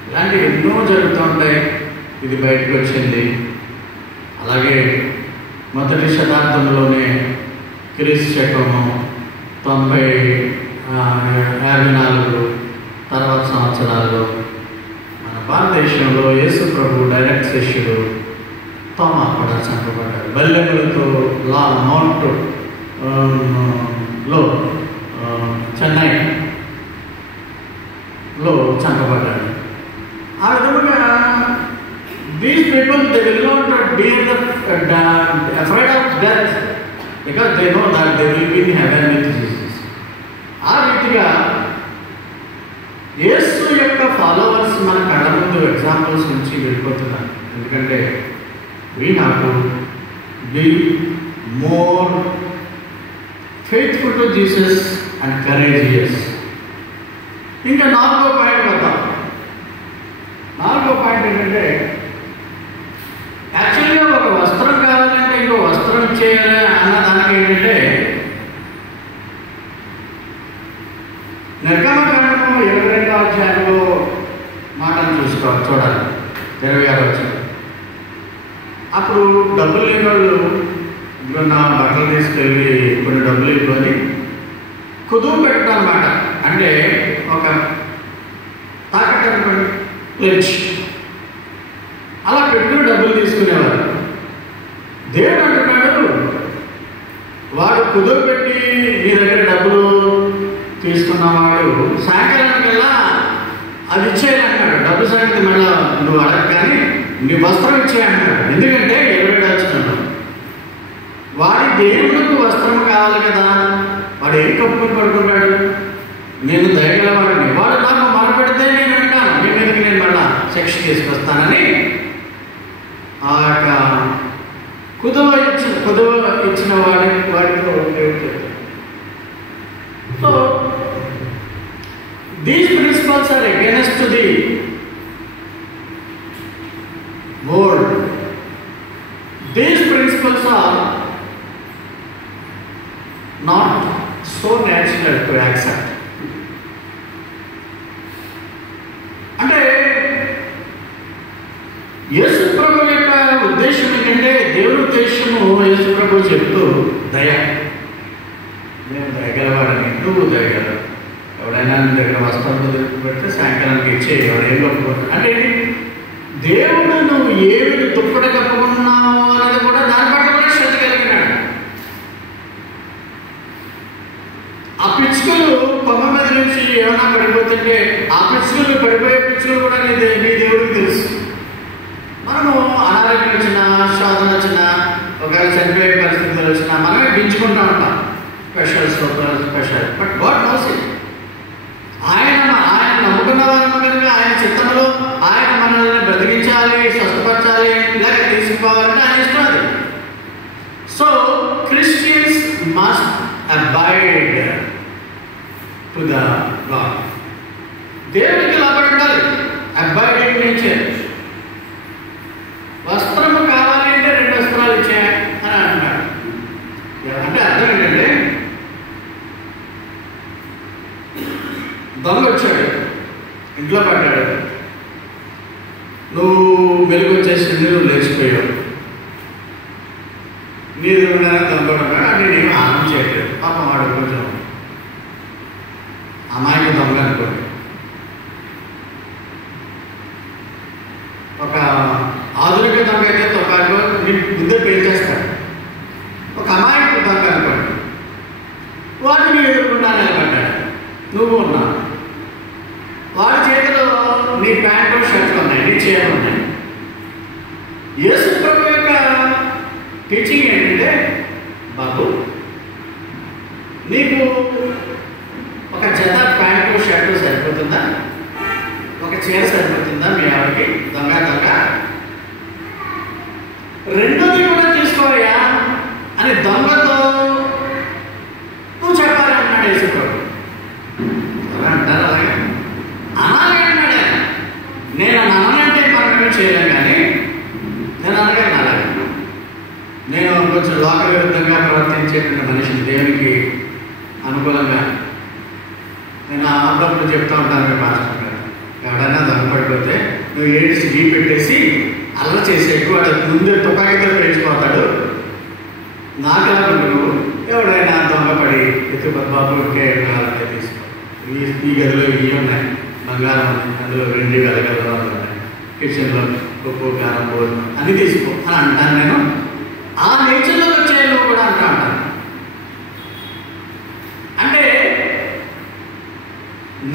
ఇలాంటివి ఎన్నో జరుగుతూ ఉంటాయి. ఇది బయటకు వచ్చింది. అలాగే మొదటి శతాబ్దంలోనే క్రీస్తు శకము 54 తర్వాత సంవత్సరాల్లో మన భారతదేశంలో యేసు ప్రభు డైరెక్ట్ శిష్యుడు తోమా కూడా చంపబడ్డారు. బల్లెములతో మౌంట్ లో చెన్నైలో చంపబడ్డాడు. ఆ విధముగా these people, they will not be afraid of death because they know that they will be in heaven with Jesus. ఆ రీతిగా యేసు యొక్క ఫాలోవర్స్ మన కళ్ళ ముందు ఎగ్జాంపుల్స్ నుంచి వెళ్ళిపోతున్నారు. ఎందుకంటే we have to be more faithful to Jesus and courageous. ఇంకా 4వ పాయింట్ వద్దాం. 4వ పాయింట్ ఏంటంటే, యాక్చువల్గా ఒక వస్త్రం కావాలంటే ఇంకో వస్త్రం ఇచ్చేయాలి అన్న దానికి ఏంటంటే, నిర్గమకాండము 22వ అధ్యాయంలో మాటను చూడాలి. 26వ అధ్యాయం. అప్పుడు డబ్బులు లేని వాళ్ళు నా బట్టలు తీసుకెళ్ళి కొన్ని డబ్బులు ఇవ్వాలి కుదువు పెట్టడం అన్నమాట. అంటే ఒక తాకట్టు ప్లెడ్జ్ అలా పెట్టుకుని డబ్బులు తీసుకునేవారు. దేవుడు అంటున్నాడు, వాడు కుదురు పెట్టి నీ దగ్గర డబ్బులు తీసుకున్నవాడు సాయంకాలానికల్లా అది ఇచ్చేయాలంటాడు. డబ్బు సంగతి మళ్ళీ నువ్వు అడగ కానీ నీ వస్త్రం ఇచ్చేయంటాడు. ఎందుకంటే ఎవరు వచ్చినాడు వాడి దేవుడికి వస్త్రం కావాలి కదా. వాడు ఏం కప్పుకొని పడుకుంటాడు, నేను దయగలవాడిని, వాడు నాకు మొరపెడితే నేను వింటాను, నీ మీదకి నేను మళ్ళా శిక్ష తీసుకొస్తానని ఆ యొక్క కుదువ ఇచ్చిన వాడితో దేవుడు చెప్తాడు. So these principles are against the world. These principles are not so natural to accept. అంటే యేసు ప్రభు యొక్క ఉద్దేశం ఏంటంటే, దేవుడి ఉద్దేశము యేసు ప్రభు చెప్తూ దయ, నేను దయగలవాడని, నువ్వు దయగలవు, ఎవడైనా నీ దగ్గర వస్త్రం పెడితే సాయంకాలానికి ఇచ్చే ఎవడు ఏం కప్పుకుంటా అంటే దేవుడు నువ్వు ఏమి దుప్పట కప్పుకున్నావు అనేది కూడా దాని పట్ల కూడా శ్రద్ధ కలిగినాడు. ఆ పిచ్చుకలు కొమ్మ మీద నుంచి ఏమైనా పడిపోతుంటే ఆ పిచ్చుకలు పడిపోయే పిచ్చుకలు కూడా నీ దేవుడికి తెలుసు. మనము అనారోగ్యం వచ్చినా, శోధన వచ్చినా, ఒకవేళ చనిపోయే పరిస్థితులు వచ్చినా మనమే పెంచుకుంటూ ఉంటాం. Special but God knows it. ఆయన నమ్ముకున్న వారు కనుక ఆయన చిత్తంలో ఆయన మనల్ని బ్రతికించాలి, స్వస్థపరచాలి, ఇలాగ తీసుకోవాలంటే ఆయన ఇష్టం అది. So Christians must abide to the God. దేవుడికి లోబడి ఉండాలి. Abiding nature. వస్త్రము కావాలి అంటే 2 వస్త్రాలు ఇచ్చాయి అని అంటున్నాడు. అంటే అర్థం ఏంటంటే, దొంగ వచ్చాడు, ఇంట్లో పడ్డాడు, నువ్వు వెలుగు వచ్చేసింది, నువ్వు లేచిపోయావు, మీరు దొంగ ఉన్నాడు అంటే నేను ఆనందం చేయట్లేదు. పాపం వాడు కొంచెం అమాయక దొంగ అనుకోండి. ఒక ఆధునిక దొంగ అయితే తుపాకీలో ముందే పేల్చేస్తాడు. ఒక అమాయక దొంగ అనుకోండి, వాడిని ఎదుర్కొంటా నిలబడ్డాడు, నువ్వు ఉన్నావు, వాడి చేతిలో నీ ప్యాంటు షర్ట్లు ఉన్నాయి, నీ చీరలు ఉన్నాయి. యేసు ప్రభు యొక్క టీచింగ్ ఏంటంటే, బాబు నీకు ఒక జత ప్యాంటు షర్టు సరిపోతుందా, ఒక చీర సరిపోతుందా, మీ ఆవిడకి దొంగ రెండోది కూడా తీసుకోవయ్యా అని దొంగతో నువ్వు చెప్పాలి అన్నాడు యేసు ప్రభు. అంటారు అలాగే అలాగే అన్నాడు. నేను అనంటే మనం చేయలేం, కానీ నేను అనగాను అలాగే. నేను కొంచెం లోక విరుద్ధంగా ప్రవర్తించేటువంటి మనిషిని, దేవునికి అనుకూలంగా నేను అప్పుడప్పుడు చెప్తూ ఉంటాను మాస్టర్ గారు, ఎవడైనా దొంగపడిపోతే నువ్వు ఏడ్చి గీ పెట్టేసి అల్ల చేసి ఎక్కువ ముందే తుపాకీతో పేర్చిపోతాడు, నాకెలా నువ్వు ఎవడైనా దొంగపడి బాబుకే కావాలంటే తీసుకో, ఈ గదిలో ఇవి ఉన్నాయి, బంగారం ఉన్నాయి, అందులో వెండి గలగలు ఉన్నాయి, కిచెన్లో ఉప్పు కారం భోజనం అన్నీ తీసుకో అని అంటాను నేను. ఆ నేచర్లో వచ్చే నువ్వు కూడా అంటా అంటాను. అంటే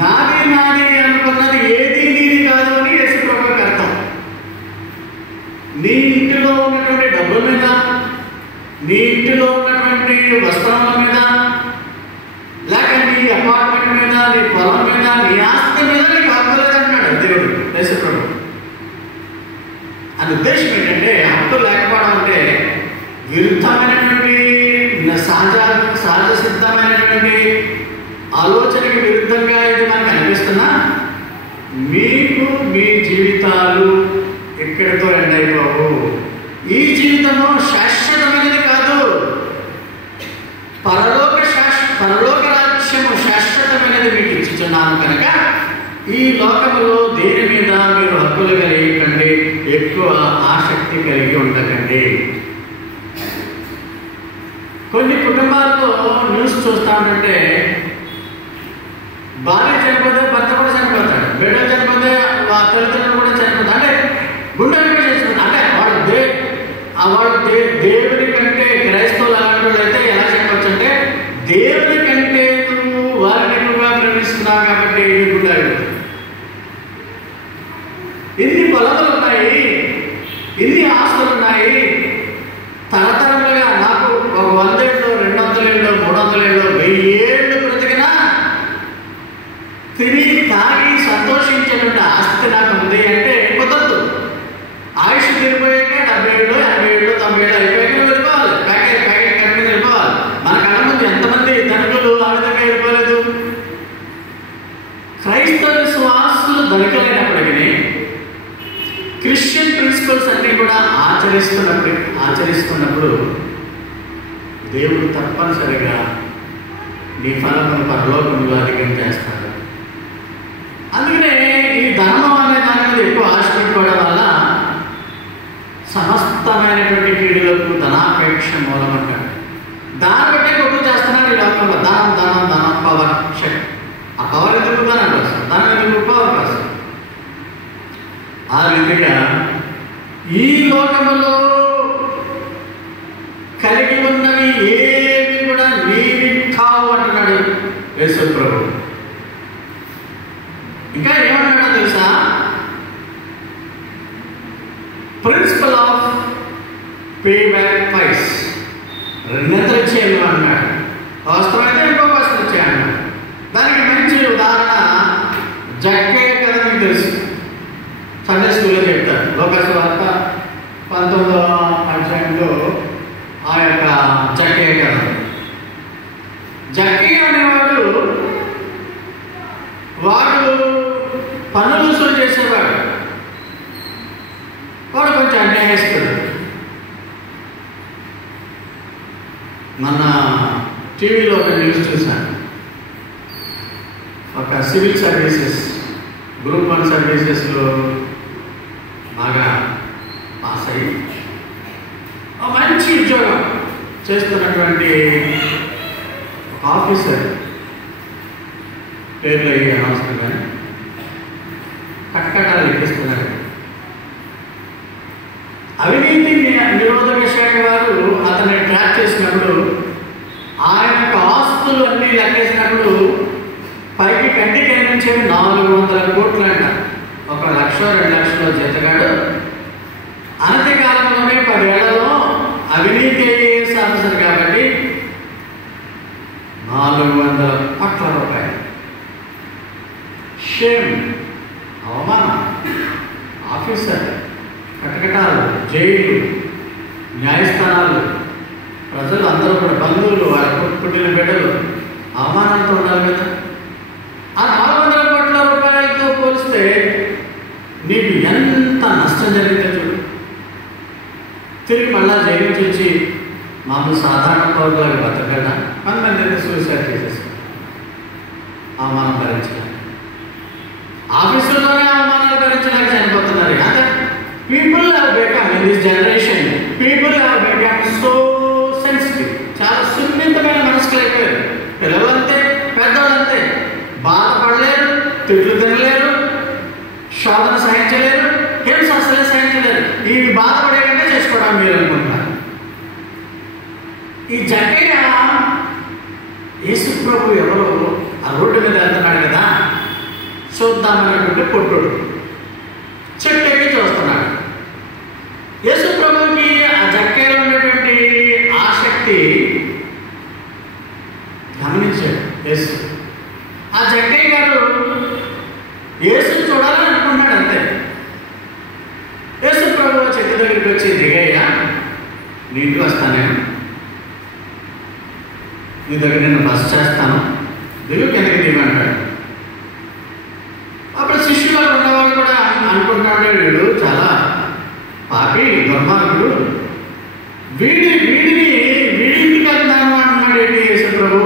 నాది అనుకున్నది ఏది నీది కాదు అని యేసు ప్రభు ఉద్దేశం ఏంటంటే హక్కు లేకపోవడం అంటే విరుద్ధమైనటువంటి సహజ సిద్ధమైనటువంటి ఆలోచనకి విరుద్ధంగా ఇది మనకు అనిపిస్తున్నా మీకు మీ జీవితాలు ఎక్కడితో ఎండ్ అయిపోవు. ఈ జీవితము శాశ్వతమైనది కాదు. పరలోక రాజ్యము శాశ్వతమైనది మీకు ఇచ్చుచున్నాను కనుక ఈ లోకములో దేని మీద మీరు హక్కులు కలిగి ఎక్కువ ఆసక్తి కలిగి ఉండకండి. కొన్ని కుటుంబాల్లో న్యూస్ చూస్తా ఉంటే భార్య చనిపోతే భర్త కూడా చనిపోతాడు, బిడ్డ చనిపోతే తల్లిదండ్రులు కూడా చనిపోతాడు. అంటే గుండెలు చేసుకుంటారు. అంటే వాళ్ళు దేవుని కంటే క్రైస్తవులు అలాంటి వాళ్ళు అయితే ఎలా చెప్పచ్చు అంటే దేవుని కంటే నువ్వు వారిని ఎక్కువగా ప్రేమిస్తున్నావు కాబట్టి గుండెలు. ఇన్ని పొలములు ఉన్నాయి, ఇన్ని ఆస్తులు ఉన్నాయి, తరతరములుగా నాకు ఒక 100 ఏళ్ళు 200 ఏళ్ళు 300 ఏళ్ళు 1000 ఏళ్ళు బ్రతికినా తిని తాగి సంతోషించేటువంటి ఆస్తి నాకు ఉంది అంటే కుదరదు. ఆయుష్ తిరిగిపోయాక 70 ఏళ్ళు 80 ఏళ్ళు 90 ఏళ్ళు అయిపోయాక వెళ్ళిపోవాలి. ప్యాకెట్ కట్టుకుని వెళ్ళిపోవాలి. మన కళ్ళ ముందు ఎంతమంది ధనికులు ఆ విధంగా వెళ్ళిపోలేదు. క్రైస్తవ విశ్వాసులు ధనికులైనప్పటికీ క్రిస్టియన్ ప్రిన్సిపల్స్ అన్నీ కూడా ఆచరిస్తున్నప్పుడు దేవుడు తప్పనిసరిగా నీ ఫలమును పరలోకములో అధికం చేస్తాడు. అందుకనే ఈ ధర్మం అనే దాని మీద ఎక్కువ ఆశ పెట్టుకోవడం వల్ల సమస్తమైనటువంటి కీడులకు ధనాపేక్ష మూలమంటాడు. దాన్ని బట్టే కొట్టు చేస్తున్నారు ఈ లోకంలో. ధనం పవర్ శక్తి. ఆ పవర్ ఎందుకు ధనం కోసం, దాని ఎందుకు పవర్ కోసం. ఆ రీతిగా ఈ లోకములో కలిగి ఉన్నవి ఏవి కూడా నీవి కావు అంటున్నాడు యేసు ప్రభు. ఇంకా ఏమన్నాడో తెలుసా? Principle of pay back price, రెండంతలు ఇచ్చేయాలి అన్నాడు. వస్త్రం అయితే ఇంకో వస్త్రం ఇచ్చేయన్నాడు. దానికి మంచి ఉదాహరణ జక్కయ్య కథ మీకు తెలుసు, సండే స్కూల్లో చెప్తారు. లోకసువార్త 19వ అధ్యాయంలో ఆ యొక్క జక్కయ్య కథ. జక్కయ్య అనేవాడు పన్నులు వసూలు చేసేవాడు. వాడు కొంచెం అన్యాయస్తుడు. మన టీవీలో ఒక న్యూస్ చూశాను. ఒక సివిల్ సర్వీసెస్ గ్రూప్ 1 సర్వీసెస్లో బాగా పాస్ అయ్యి మంచి ఉద్యోగం చేస్తున్నటువంటి ఒక ఆఫీసర్ పేర్లు అయ్యి అనవసరం కానీ కట్టకటాలు లెక్కిస్తున్నారు. అవినీతి నిరోధక శాఖ వారు అతన్ని ట్రాక్ చేసినప్పుడు ఆయన యొక్క ఆస్తులు అన్నీ లెక్కేసినప్పుడు పైకి కంటికి కనిపించేవి 400 కోట్లు అంట. 1 లక్ష 2 లక్షల జీతగాడు అనతి కాలంలోనే 10 ఏళ్లలో అవినీతి ఐఏఎస్ ఆఫీసర్ కాబట్టి 400 కోట్ల రూపాయలు. షేమ్, అవమానం. ఆఫీసర్, కటకటాలు, జైలు, న్యాయస్థానాలు, ప్రజలు అందరూ కూడా బంధువులు, వాళ్ళ పుట్టిన బిడ్డలు అవమానంతో ఉండాలి కదా. ఆ 400 కోట్ల రూపాయలతో పోలిస్తే నీకు ఎంత నష్టం జరిగిందో చూడు. తిరిగి మళ్ళా జైలు నుంచి వచ్చి మామూలు సాధారణ పౌరులకు బతకడా? కొంతమంది సూసైడ్ చేసేస్తారు అవమానం భరించడానికి. ఆఫీసుల్లోనే అవమానాలు భరించడానికి చనిపోతున్నారు. అంటే people have become in this generation, people have become so sensitive. చాలా సున్నితమైన మనసులు అయిపోయారు. పిల్లలు అంతే, పెద్దవాళ్ళు అంతే. బాధపడలేరు, తిట్లు తినలేరు, శోధన సహించలేరు, హింస అసలే సహించలేరు. ఈ బాధపడే కంటే చేసుకోవడం మీరు అనుకుంటున్నారు. ఈ జక్కయ్య యేసు ప్రభు ఎవరో ఆ రోడ్డు మీద వెళ్తున్నాడు కదా, చూద్దామన్నటువంటి పొట్టుడు చెట్టు ఎక్కి చూస్తున్నాడు. యేసు ప్రభుకి ఆ జక్కయ్యలో ఉన్నటువంటి ఆసక్తి గమనించాడు యేసు. ఆ జక్కయ్య గారు యేసుని చూడాలని అనుకుంటాడు అంతే. యేసు ప్రభు వచ్చి దగ్గరికి వచ్చి, దిగయ్యా నీ ఇంటికి వస్తాను, నీ దగ్గర నేను బస్ చేస్తాను, దిగు కిందకి దిగంటాడు. అప్పుడు శిష్యులు ఉన్నవాళ్ళు కూడా అనుకుంటున్నాడు, వీడు చాలా పాపి దుర్మార్గుడు, వీడింటికి వెళ్తాను అంటున్నాడు ఏంటి యేసు ప్రభు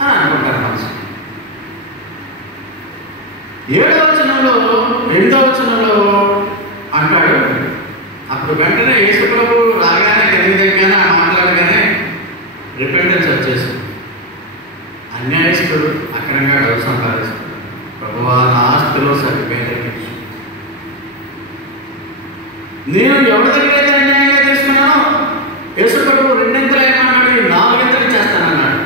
అని అనుకుంటారు మనసు. 7వ వచనంలో అంటాడు, అప్పుడు వెంటనే యేసు ప్రభు రాగానే కిందగానే మాట్లాడగానే రిపెంటెన్స్ వచ్చేసింది. అన్యాయస్తుడు అక్రమంగా డబ్బు సంపాదిస్తాడు, ప్రభువా నా ఆస్తిలో సరిపోయేది, నేను ఎవరి దగ్గర అయితే అన్యాయంగా తీసుకున్నానో యేసు ప్రభు 2 ఏమన్నాడు, 4 ఇచ్చేస్తానన్నాడు.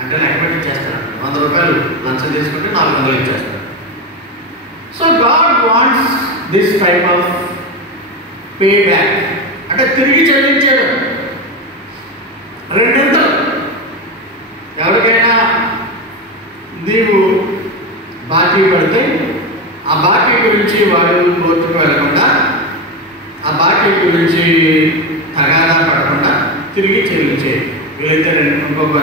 అంటే లెక్క పెట్టి ఇచ్చేస్తాడు. 100 రూపాయలు లంచం తీసుకుంటే 400 ఇచ్చేస్తాడు. So God wants this type of pay back, అంటే తిరిగి చెల్లించాడు 2. ఎవరికైనా నీవు బాకీ పడితే ఆ బాకీ గురించి వాడు కోర్టుకు వెళ్ళకుండా, ఆ బాకీ గురించి తగాదా పడకుండా తిరిగి చెల్లించే. వీలైతే ఇంకొక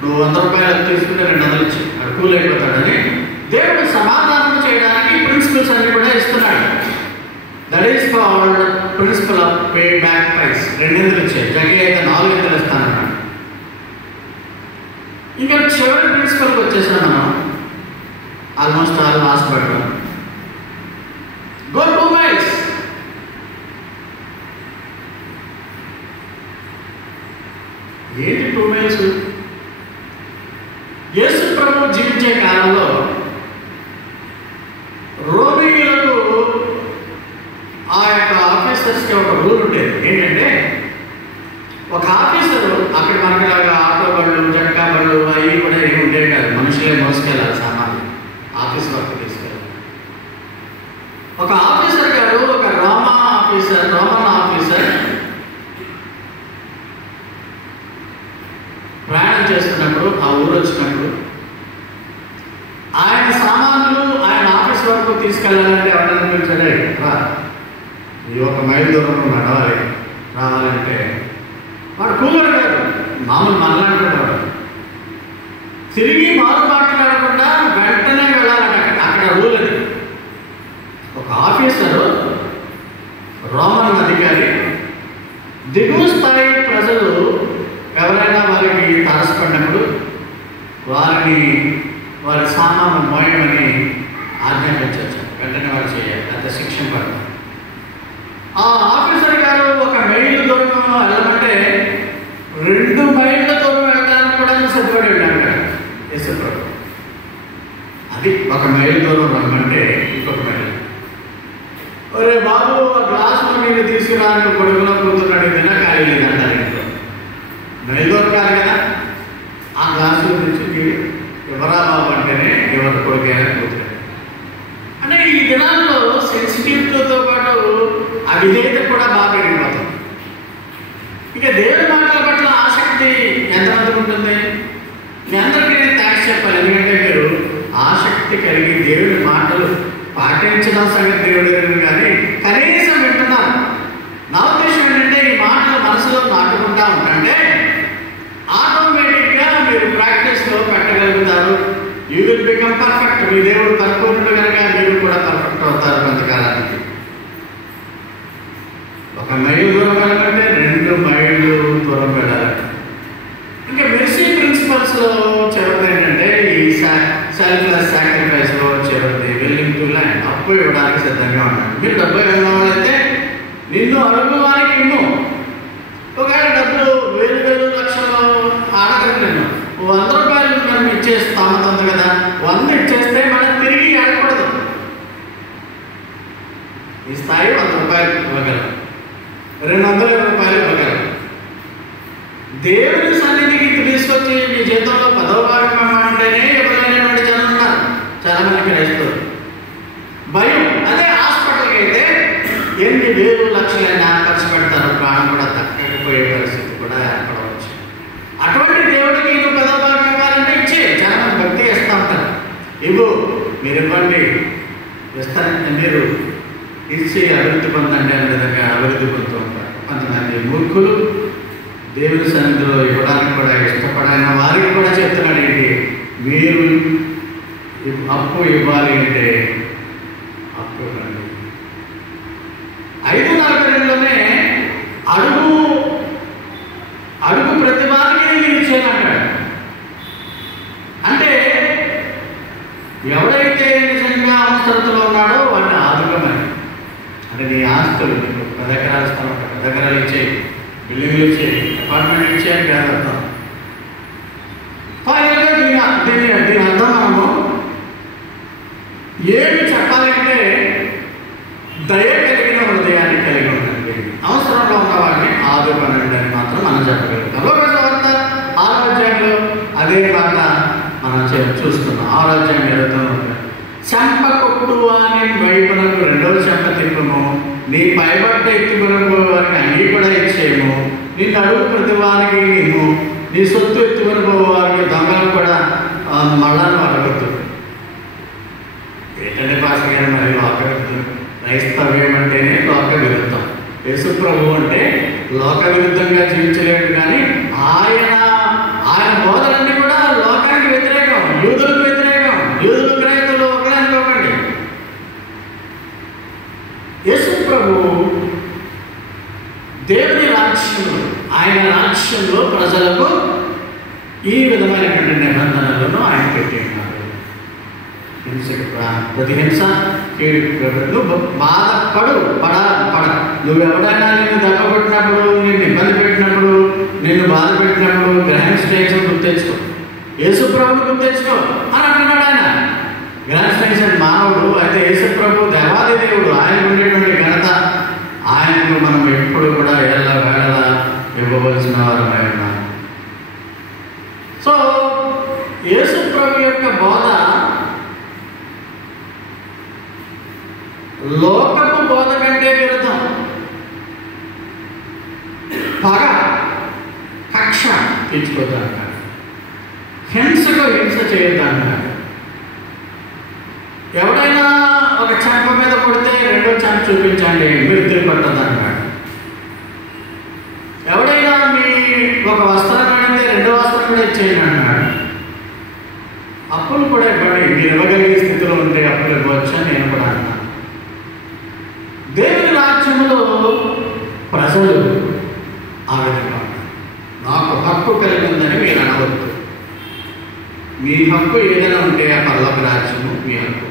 నువ్వు 100 రూపాయలు తీసుకుంటే 200 ఇచ్చి వాడు కూల్ అయిపోతాడని దేవుడు సమాధానం చేయడానికి ప్రిన్సిపల్స్ అన్ని కూడా ఇస్తున్నాడు. That is called principle of pay back price. 200 ఇచ్చాయి, జగ్గి అయితే 400 ఇస్తానన్నాడు. ఇంకా చివరి ప్రిన్సిపల్కి వచ్చేసాం మనం. ఆల్మోస్ట్ ఆల్ లాస్ట్ పడ్డాం. Go 2 miles. ఏంటి 2 miles? యేసు ప్రభు జీవించే కాలంలో రోమిలకు ఆ యొక్క ఆఫీసర్స్కి ఒక రూల్ ఉండేది. ఏంటంటే ఒక ఆఫీసరు అక్కడ మనకి ఆటో బళ్ళు, జట్కా బళ్ళు అవి కూడా ఏమి ఉండేవి కాదు, మనుషులే మోసుకెళ్ళాలి సామాన్లు, ఆఫీస్ వర్క్ తీసుకెళ్ళాలి. ఒక ఆఫీసర్ గారు, ఒక రోమన్ ఆఫీసర్ ప్రయాణం చేస్తున్నప్పుడు, ఆ ఊరు వచ్చినప్పుడు ఆయన సామాన్లు ఆయన ఆఫీస్ వరకు తీసుకెళ్ళాలంటే ఎవరైనా పిలిచాడే, ఈ 1 మైల్ దూరం నడవాలి రావాలంటే వాడు కూలర్ కాదు, మామూలు మనలాంటాడు. తిరిగి మాట్లాడకుండా వెంటనే వెళ్ళాలంటే అక్కడ రూల్ అది. ఒక ఆఫీసరు, రోమన్ అధికారి, దిగువ స్థాయి ప్రజలు ఎవరైనా వారికి తారసపడినప్పుడు వారి సామాను మోయమని ఆజ్ఞాపించవచ్చు. వెంటనే వారు చేయాలి, అంత శిక్షణ పడతారు. ఆ ఆఫీసర్ గారు 1 మైలు దూరం వెళ్ళమంటే 2 మైళ్ళ దూరం వెళ్ళడానికి కూడా సిద్ధపడి వెళ్ళాడు యేసు ప్రభు. అది 1 మైలు దూరం రమ్మంటే ఇంకొక మైలు. ఒరే బాబు, ఆ గ్లాసులో నీళ్ళు తీసుకురాని కొడుకులో కూర్చున్నాడు, ఏదైనా ఖాళీ లేదంటారు ఇంట్లో. మైలు దూరం కాదు కదా, ఆ గ్లాసులో నుంచి నీళ్ళు ఎవరా బాబు అంటేనే ఎవరి కొడుకైనా కూర్చున్నాడు. అంటే ఈ దినాల్లో సెన్సిటివిటీతో పాటు అవిధేయత కూడా బాగా పెరిగిపోతుంది. ఇక దేవుని మాటల పట్ల ఆసక్తి ఎంతమందికి ఉంటుంది? మీ అందరికీ నేను థ్యాంక్స్ చెప్పాలి, ఎందుకంటే మీరు ఆసక్తి కలిగి దేవుని మాటలు పాటించడం సంగతి దేవుడు కానీ కనీసం వింటున్నారు. నా ఉద్దేశం ఏంటంటే ఈ మాటలు మనసులో నాటుకుంటా ఉంటే ఆటోమేటిక్గా మీరు ప్రాక్టీస్లో పెట్టగలుగుతారు. You will become perfect. మీ దేవుడు పరిపూర్ణుడు కనుక మీరు కూడా పర్ఫెక్ట్ అవుతారు కొంతకాలానికి. 1 మైలు దూరం వెళ్ళాలంటే 2 మైళ్ళు దూరం వెళ్ళాలి. ఇంకా మెర్సీ ప్రిన్సిపల్స్లో చివరిది ఏంటంటే ఈ సెల్ఫ్లెస్ సాక్రిఫైస్లో చివరిది విల్లింగ్ టు ల్యాండ్, అప్పు ఇవ్వడానికి సిద్ధంగా ఉన్నాడు. మీరు డబ్బు ఇవ్వడం వాళ్ళైతే నిన్ను అడుగు వారికి ఇమ్ము. ఒకవేళ డబ్బులు 1000 లక్షలు ఆడకండి, 100 రూపాయలు మనం ఇచ్చే స్థామత ఉంది కదా, 100 ఇచ్చేస్తే మనం తిరిగి ఆడకూడదు. ఈ స్థాయి 100 రూపాయలు ఇవ్వగలం, 200 రూపాయలు ఇవ్వగలం. దేవుని సన్నిధికి తీసుకొచ్చి మీ జీతంలో 10వ భాగం అంటేనే ఇవ్వలేనటువంటి జనం ఉన్నారు, చాలా మంది క్రైస్తవులు. భయం. అదే హాస్పిటల్కి అయితే ఎన్ని వేలు లక్షలైనా ఖర్చు పెడతారు, ప్రాణం కూడా దక్కకపోయే పరిస్థితి కూడా ఏర్పడవచ్చు. అటువంటి దేవుడికి నువ్వు 10వ భాగం ఇవ్వాలంటే ఇచ్చే, చాలా మంది భక్తిగా ఇస్తూ ఉంటారు. ఇవ్వు, మీరు ఇవ్వండి, ఇస్తారంటే మీరు ఇచ్చి అభివృద్ధి పొందండి అనే విధంగా అభివృద్ధి పొందుతూ ఉంటారు. కొంతమంది మూర్ఖులు దేవుని సన్నిధిలో ఇవ్వడానికి కూడా ఇష్టపడైన వారికి కూడా చెప్తున్నాడు ఏంటి, మీరు అప్పు ఇవ్వాలి అంటే అప్పు ఇవ్వండి. 5:42లోనే అడుగు ప్రతి వారికి నేను ఇచ్చేయమంటాడు. అంటే ఎవడైతే నిజంగా అవసరతలో ఉన్నాడో వాడిని ఆదుకోమని. అంటే నీ ఆస్తులు 10 ఎకరాల స్థలం, 10 ఎకరాలు ఇచ్చేయి, బిల్డింగ్లు ఇచ్చేయి, అపార్ట్మెంట్ ఇచ్చేయని కాదు అర్థం. ఫైనల్గా దీని అర్థం మనము ఏమి చెప్పాలంటే దయ కలిగిన హృదయాన్ని కలిగి ఉండండి, అవసరంలో ఉన్న వాడిని ఆదుకోనండి అని మాత్రం మనం చెప్పగలుగుతాం. లోకవార్త 6వ అధ్యాయంలో అదే మాట మనం చూస్తున్నాం. 6వ అధ్యాయం ఎదుగుతూ ఉంటాం. చెంప కొట్టు అని వైపునకు 2వ చెంప తిప్పము, నీ పైబట్ట ఎత్తుకుని వారికి అన్నీ కూడా ఇచ్చేయము, నిన్ను అడుగు ప్రతి వారికి నీవు, నీ సొత్తు ఎత్తుకుని పోవారికి దొంగలు కూడా మళ్ళాను అడగద్దు. ఏంటంటే భాష గారు మరి లోక విరుద్ధం. క్రైస్తవ్యం అంటేనే లోక విరుద్ధం. యేసు ప్రభు అంటే లోక విరుద్ధంగా జీవించలేడు, కానీ ఆయన బోధలన్నీ కూడా లోకానికి వ్యతిరేకం, యూదులకు వ్యతిరేకం. యూదులు క్రైస్తవులు ఒకరే అనుకోకండి. యేసు ప్రభు దేవుని రాజ్యంలో, ఆయన రాజ్యంలో ప్రజలకు ఈ విధమైనటువంటి నిబంధనలను ఆయన పెట్టి ఉన్నారు. ప్రతిహింస, నువ్వు బాధపడు, నువ్వు ఎవడైనా నిన్ను దెబ్బకొట్టినప్పుడు, నిన్ను ఇబ్బంది పెట్టినప్పుడు, నిన్ను బాధ పెట్టినప్పుడు గ్రహణ స్టేషన్ గుర్తెచ్చుకో, యేసుప్రభుని గుర్తెచ్చుకో అని అంటున్నాడు ఆయన. గ్రహణ స్టేషన్ మానవుడు అయితే యేసుప్రభు దేవాది దేవుడు, ఆయన ఉండేటువంటి ఘనత ఆయనకు మనం ఎప్పుడు కూడా ఎల్ల వేళలా ఇవ్వవలసిన వారమై ఉన్నాం. సో యేసుప్రభు యొక్క బోధ లోకపు బోధ కంటే విరుద్ధం. పగ, కక్ష తీర్చుకోవద్దన్నాడు, హింసకు హింస చేయొద్దన్నాడు. ఎవడైనా ఒక చెంప మీద కొడితే 2వ చెంప చూపించండి, మీరు తిరిగొట్టదన్నాడు. ఎవడైనా మీ ఒక వస్త్రం కడితే 2వ వస్త్రం కూడా ఇచ్చేయండి అన్నాడు. అప్పులు కూడా ఇవ్వండి, మీరు ఇవ్వగలిగే స్థితిలో ఉంటే అప్పులు ఇవ్వచ్చు అని నేను కూడా అన్నాను. దేవుని రాజ్యంలో ప్రజలు ఆ విధంగా నాకు హక్కు కలిగి ఉందని మీరు అనవద్దు. మీ హక్కు ఏదైనా ఉంటే ఆ పరలోక రాజ్యము మీ హక్కు.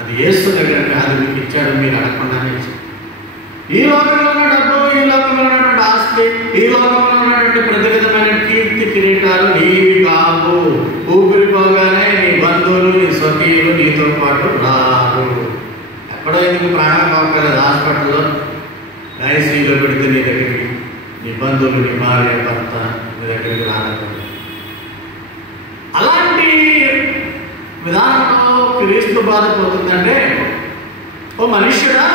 అది యేసు దగ్గర కాదు, మీకు ఇచ్చాడు, మీరు అడగకుండానే ఇచ్చాడు. ఈ లోకంలో ఉన్న డబ్బు, ఈ లోకంలో ఉన్నటువంటి ఆస్తి, ఈ లోకంలో ఉన్నటువంటి ప్రతి విధమైన కీర్తి కిరీటాలు నీవి కావు. ఊపిరిపోగానే నీ బంధువులు, నీ స్వకీయులు నీతో పాటు రారు. ఎక్కడో ఎందుకు ప్రాణం పోకలేదు, హాస్పిటల్లో ఐసీయూలో పెడితే నీ దగ్గరికి నీ బంధువులు, నీ భార్య, భర్త నీ దగ్గరికి రానప్పుడు. అలాంటి విధానంలో క్రీస్తు బాధపోతుందంటే, ఓ మనుష్యుడా,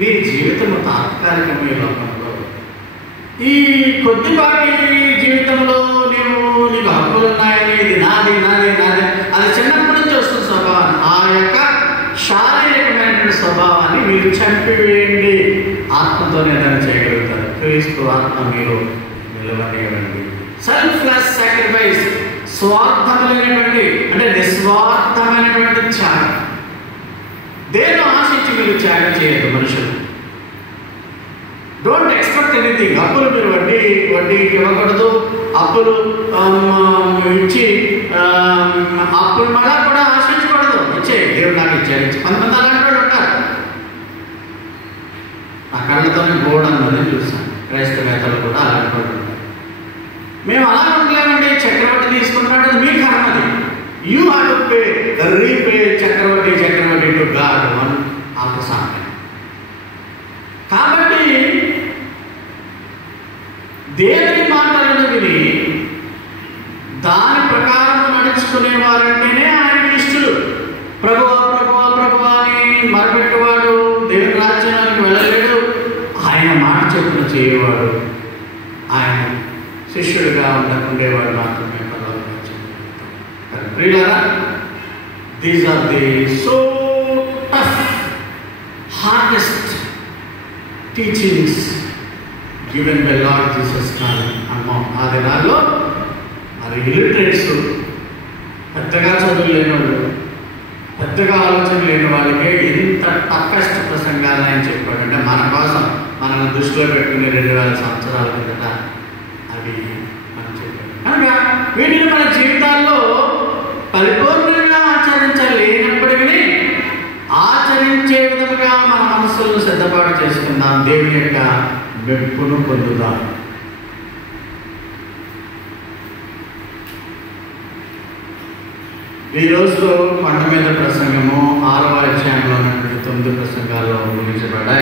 నీ జీవితము తాత్కాలికం. ఈ లోకంలో ఈ కొద్దిపాటి జీవితంలో నీకు హక్కులు ఉన్నాయని, ఇది నాది నాది నాది అది చిన్నప్పటి నుంచి వస్తున్న స్వభావం, ఆ యొక్క శారీరకమైనటువంటి స్వభావాన్ని మీరు చంపివేయండి. ఆత్మతోనే దాన్ని చేయగలుగుతారు. క్రీస్తు ఆత్మ మీరు నిలవనివ్వండి. సెల్ఫ్లెస్ సాక్రిఫైస్, స్వార్థమైనటువంటి అంటే నిస్వార్థమైనటువంటి త్యాగం. దేని ఆశించి మీరు త్యాగం చేయదు మనుషులు. Don't expect anything. అప్పులు మీరు వడ్డీకి ఇవ్వకూడదు. అప్పులు ఇచ్చి అప్పులు మళ్ళా కూడా ఆశించకూడదు. ఇచ్చే దేవుడు నాకు ఇచ్చాడు. కొంతమంది అలాంటి వాళ్ళు ఉంటారు. నా కళ్ళతోనే బోర్డు చూస్తాను. క్రైస్తవేత్తలు కూడా అలాంటి వాళ్ళు ఉంటారు. మేము అలా ఉండలేమండి, చక్రవడ్డీ తీసుకుంటాడు, అది మీ కర్మది. You have to pay repay చక్రవడ్డీ to God one after some time. కాబట్టి దేవుని మాటలను విని దాని ప్రకారం నడుచుకునేవారంటేనే ఆయన ఇష్టలు. ప్రభువా ప్రభువా ప్రభువా అని మరపెట్టేవాడు దేవుని రాజ్యానికి వెళ్ళలేడు. ఆయన మాట చొప్పున చేయవాడు, ఆయన శిష్యుడిగా ఉండేవాడు మాత్రమే పరలోక రాజ్యం. ప్రియులారా, these are the so tough hardest teachings given by Lord Jesus Christ అన్నాం. ఆ దినాల్లో మరి ఇలిటరేట్స్, పెద్దగా చదువు లేని వాళ్ళు, పెద్దగా ఆలోచన లేని వాళ్ళకే ఎంత టఫెస్ట్ ప్రసంగాలు ఆయన చెప్పాడు. అంటే మన కోసం మనల్ని దృష్టిలో పెట్టుకుని 2000 సంవత్సరాల కిందట అవి మనం చెప్పాడు. కనుక వీటిని మన జీవితాల్లో పరిపూర్ణంగా ఆచరించలేనప్పటికీ ఆచరించే విధంగా మన మనస్సులను సిద్ధపాటు చేసుకుందాం, దేవుని యొక్క మెప్పును పొందుదాం. ఈ రోజు కొండ మీద ప్రసంగము 6వ అధ్యాయంలో ఉన్నటువంటి 9 ప్రసంగాల్లో ముగించబడ్డాయి.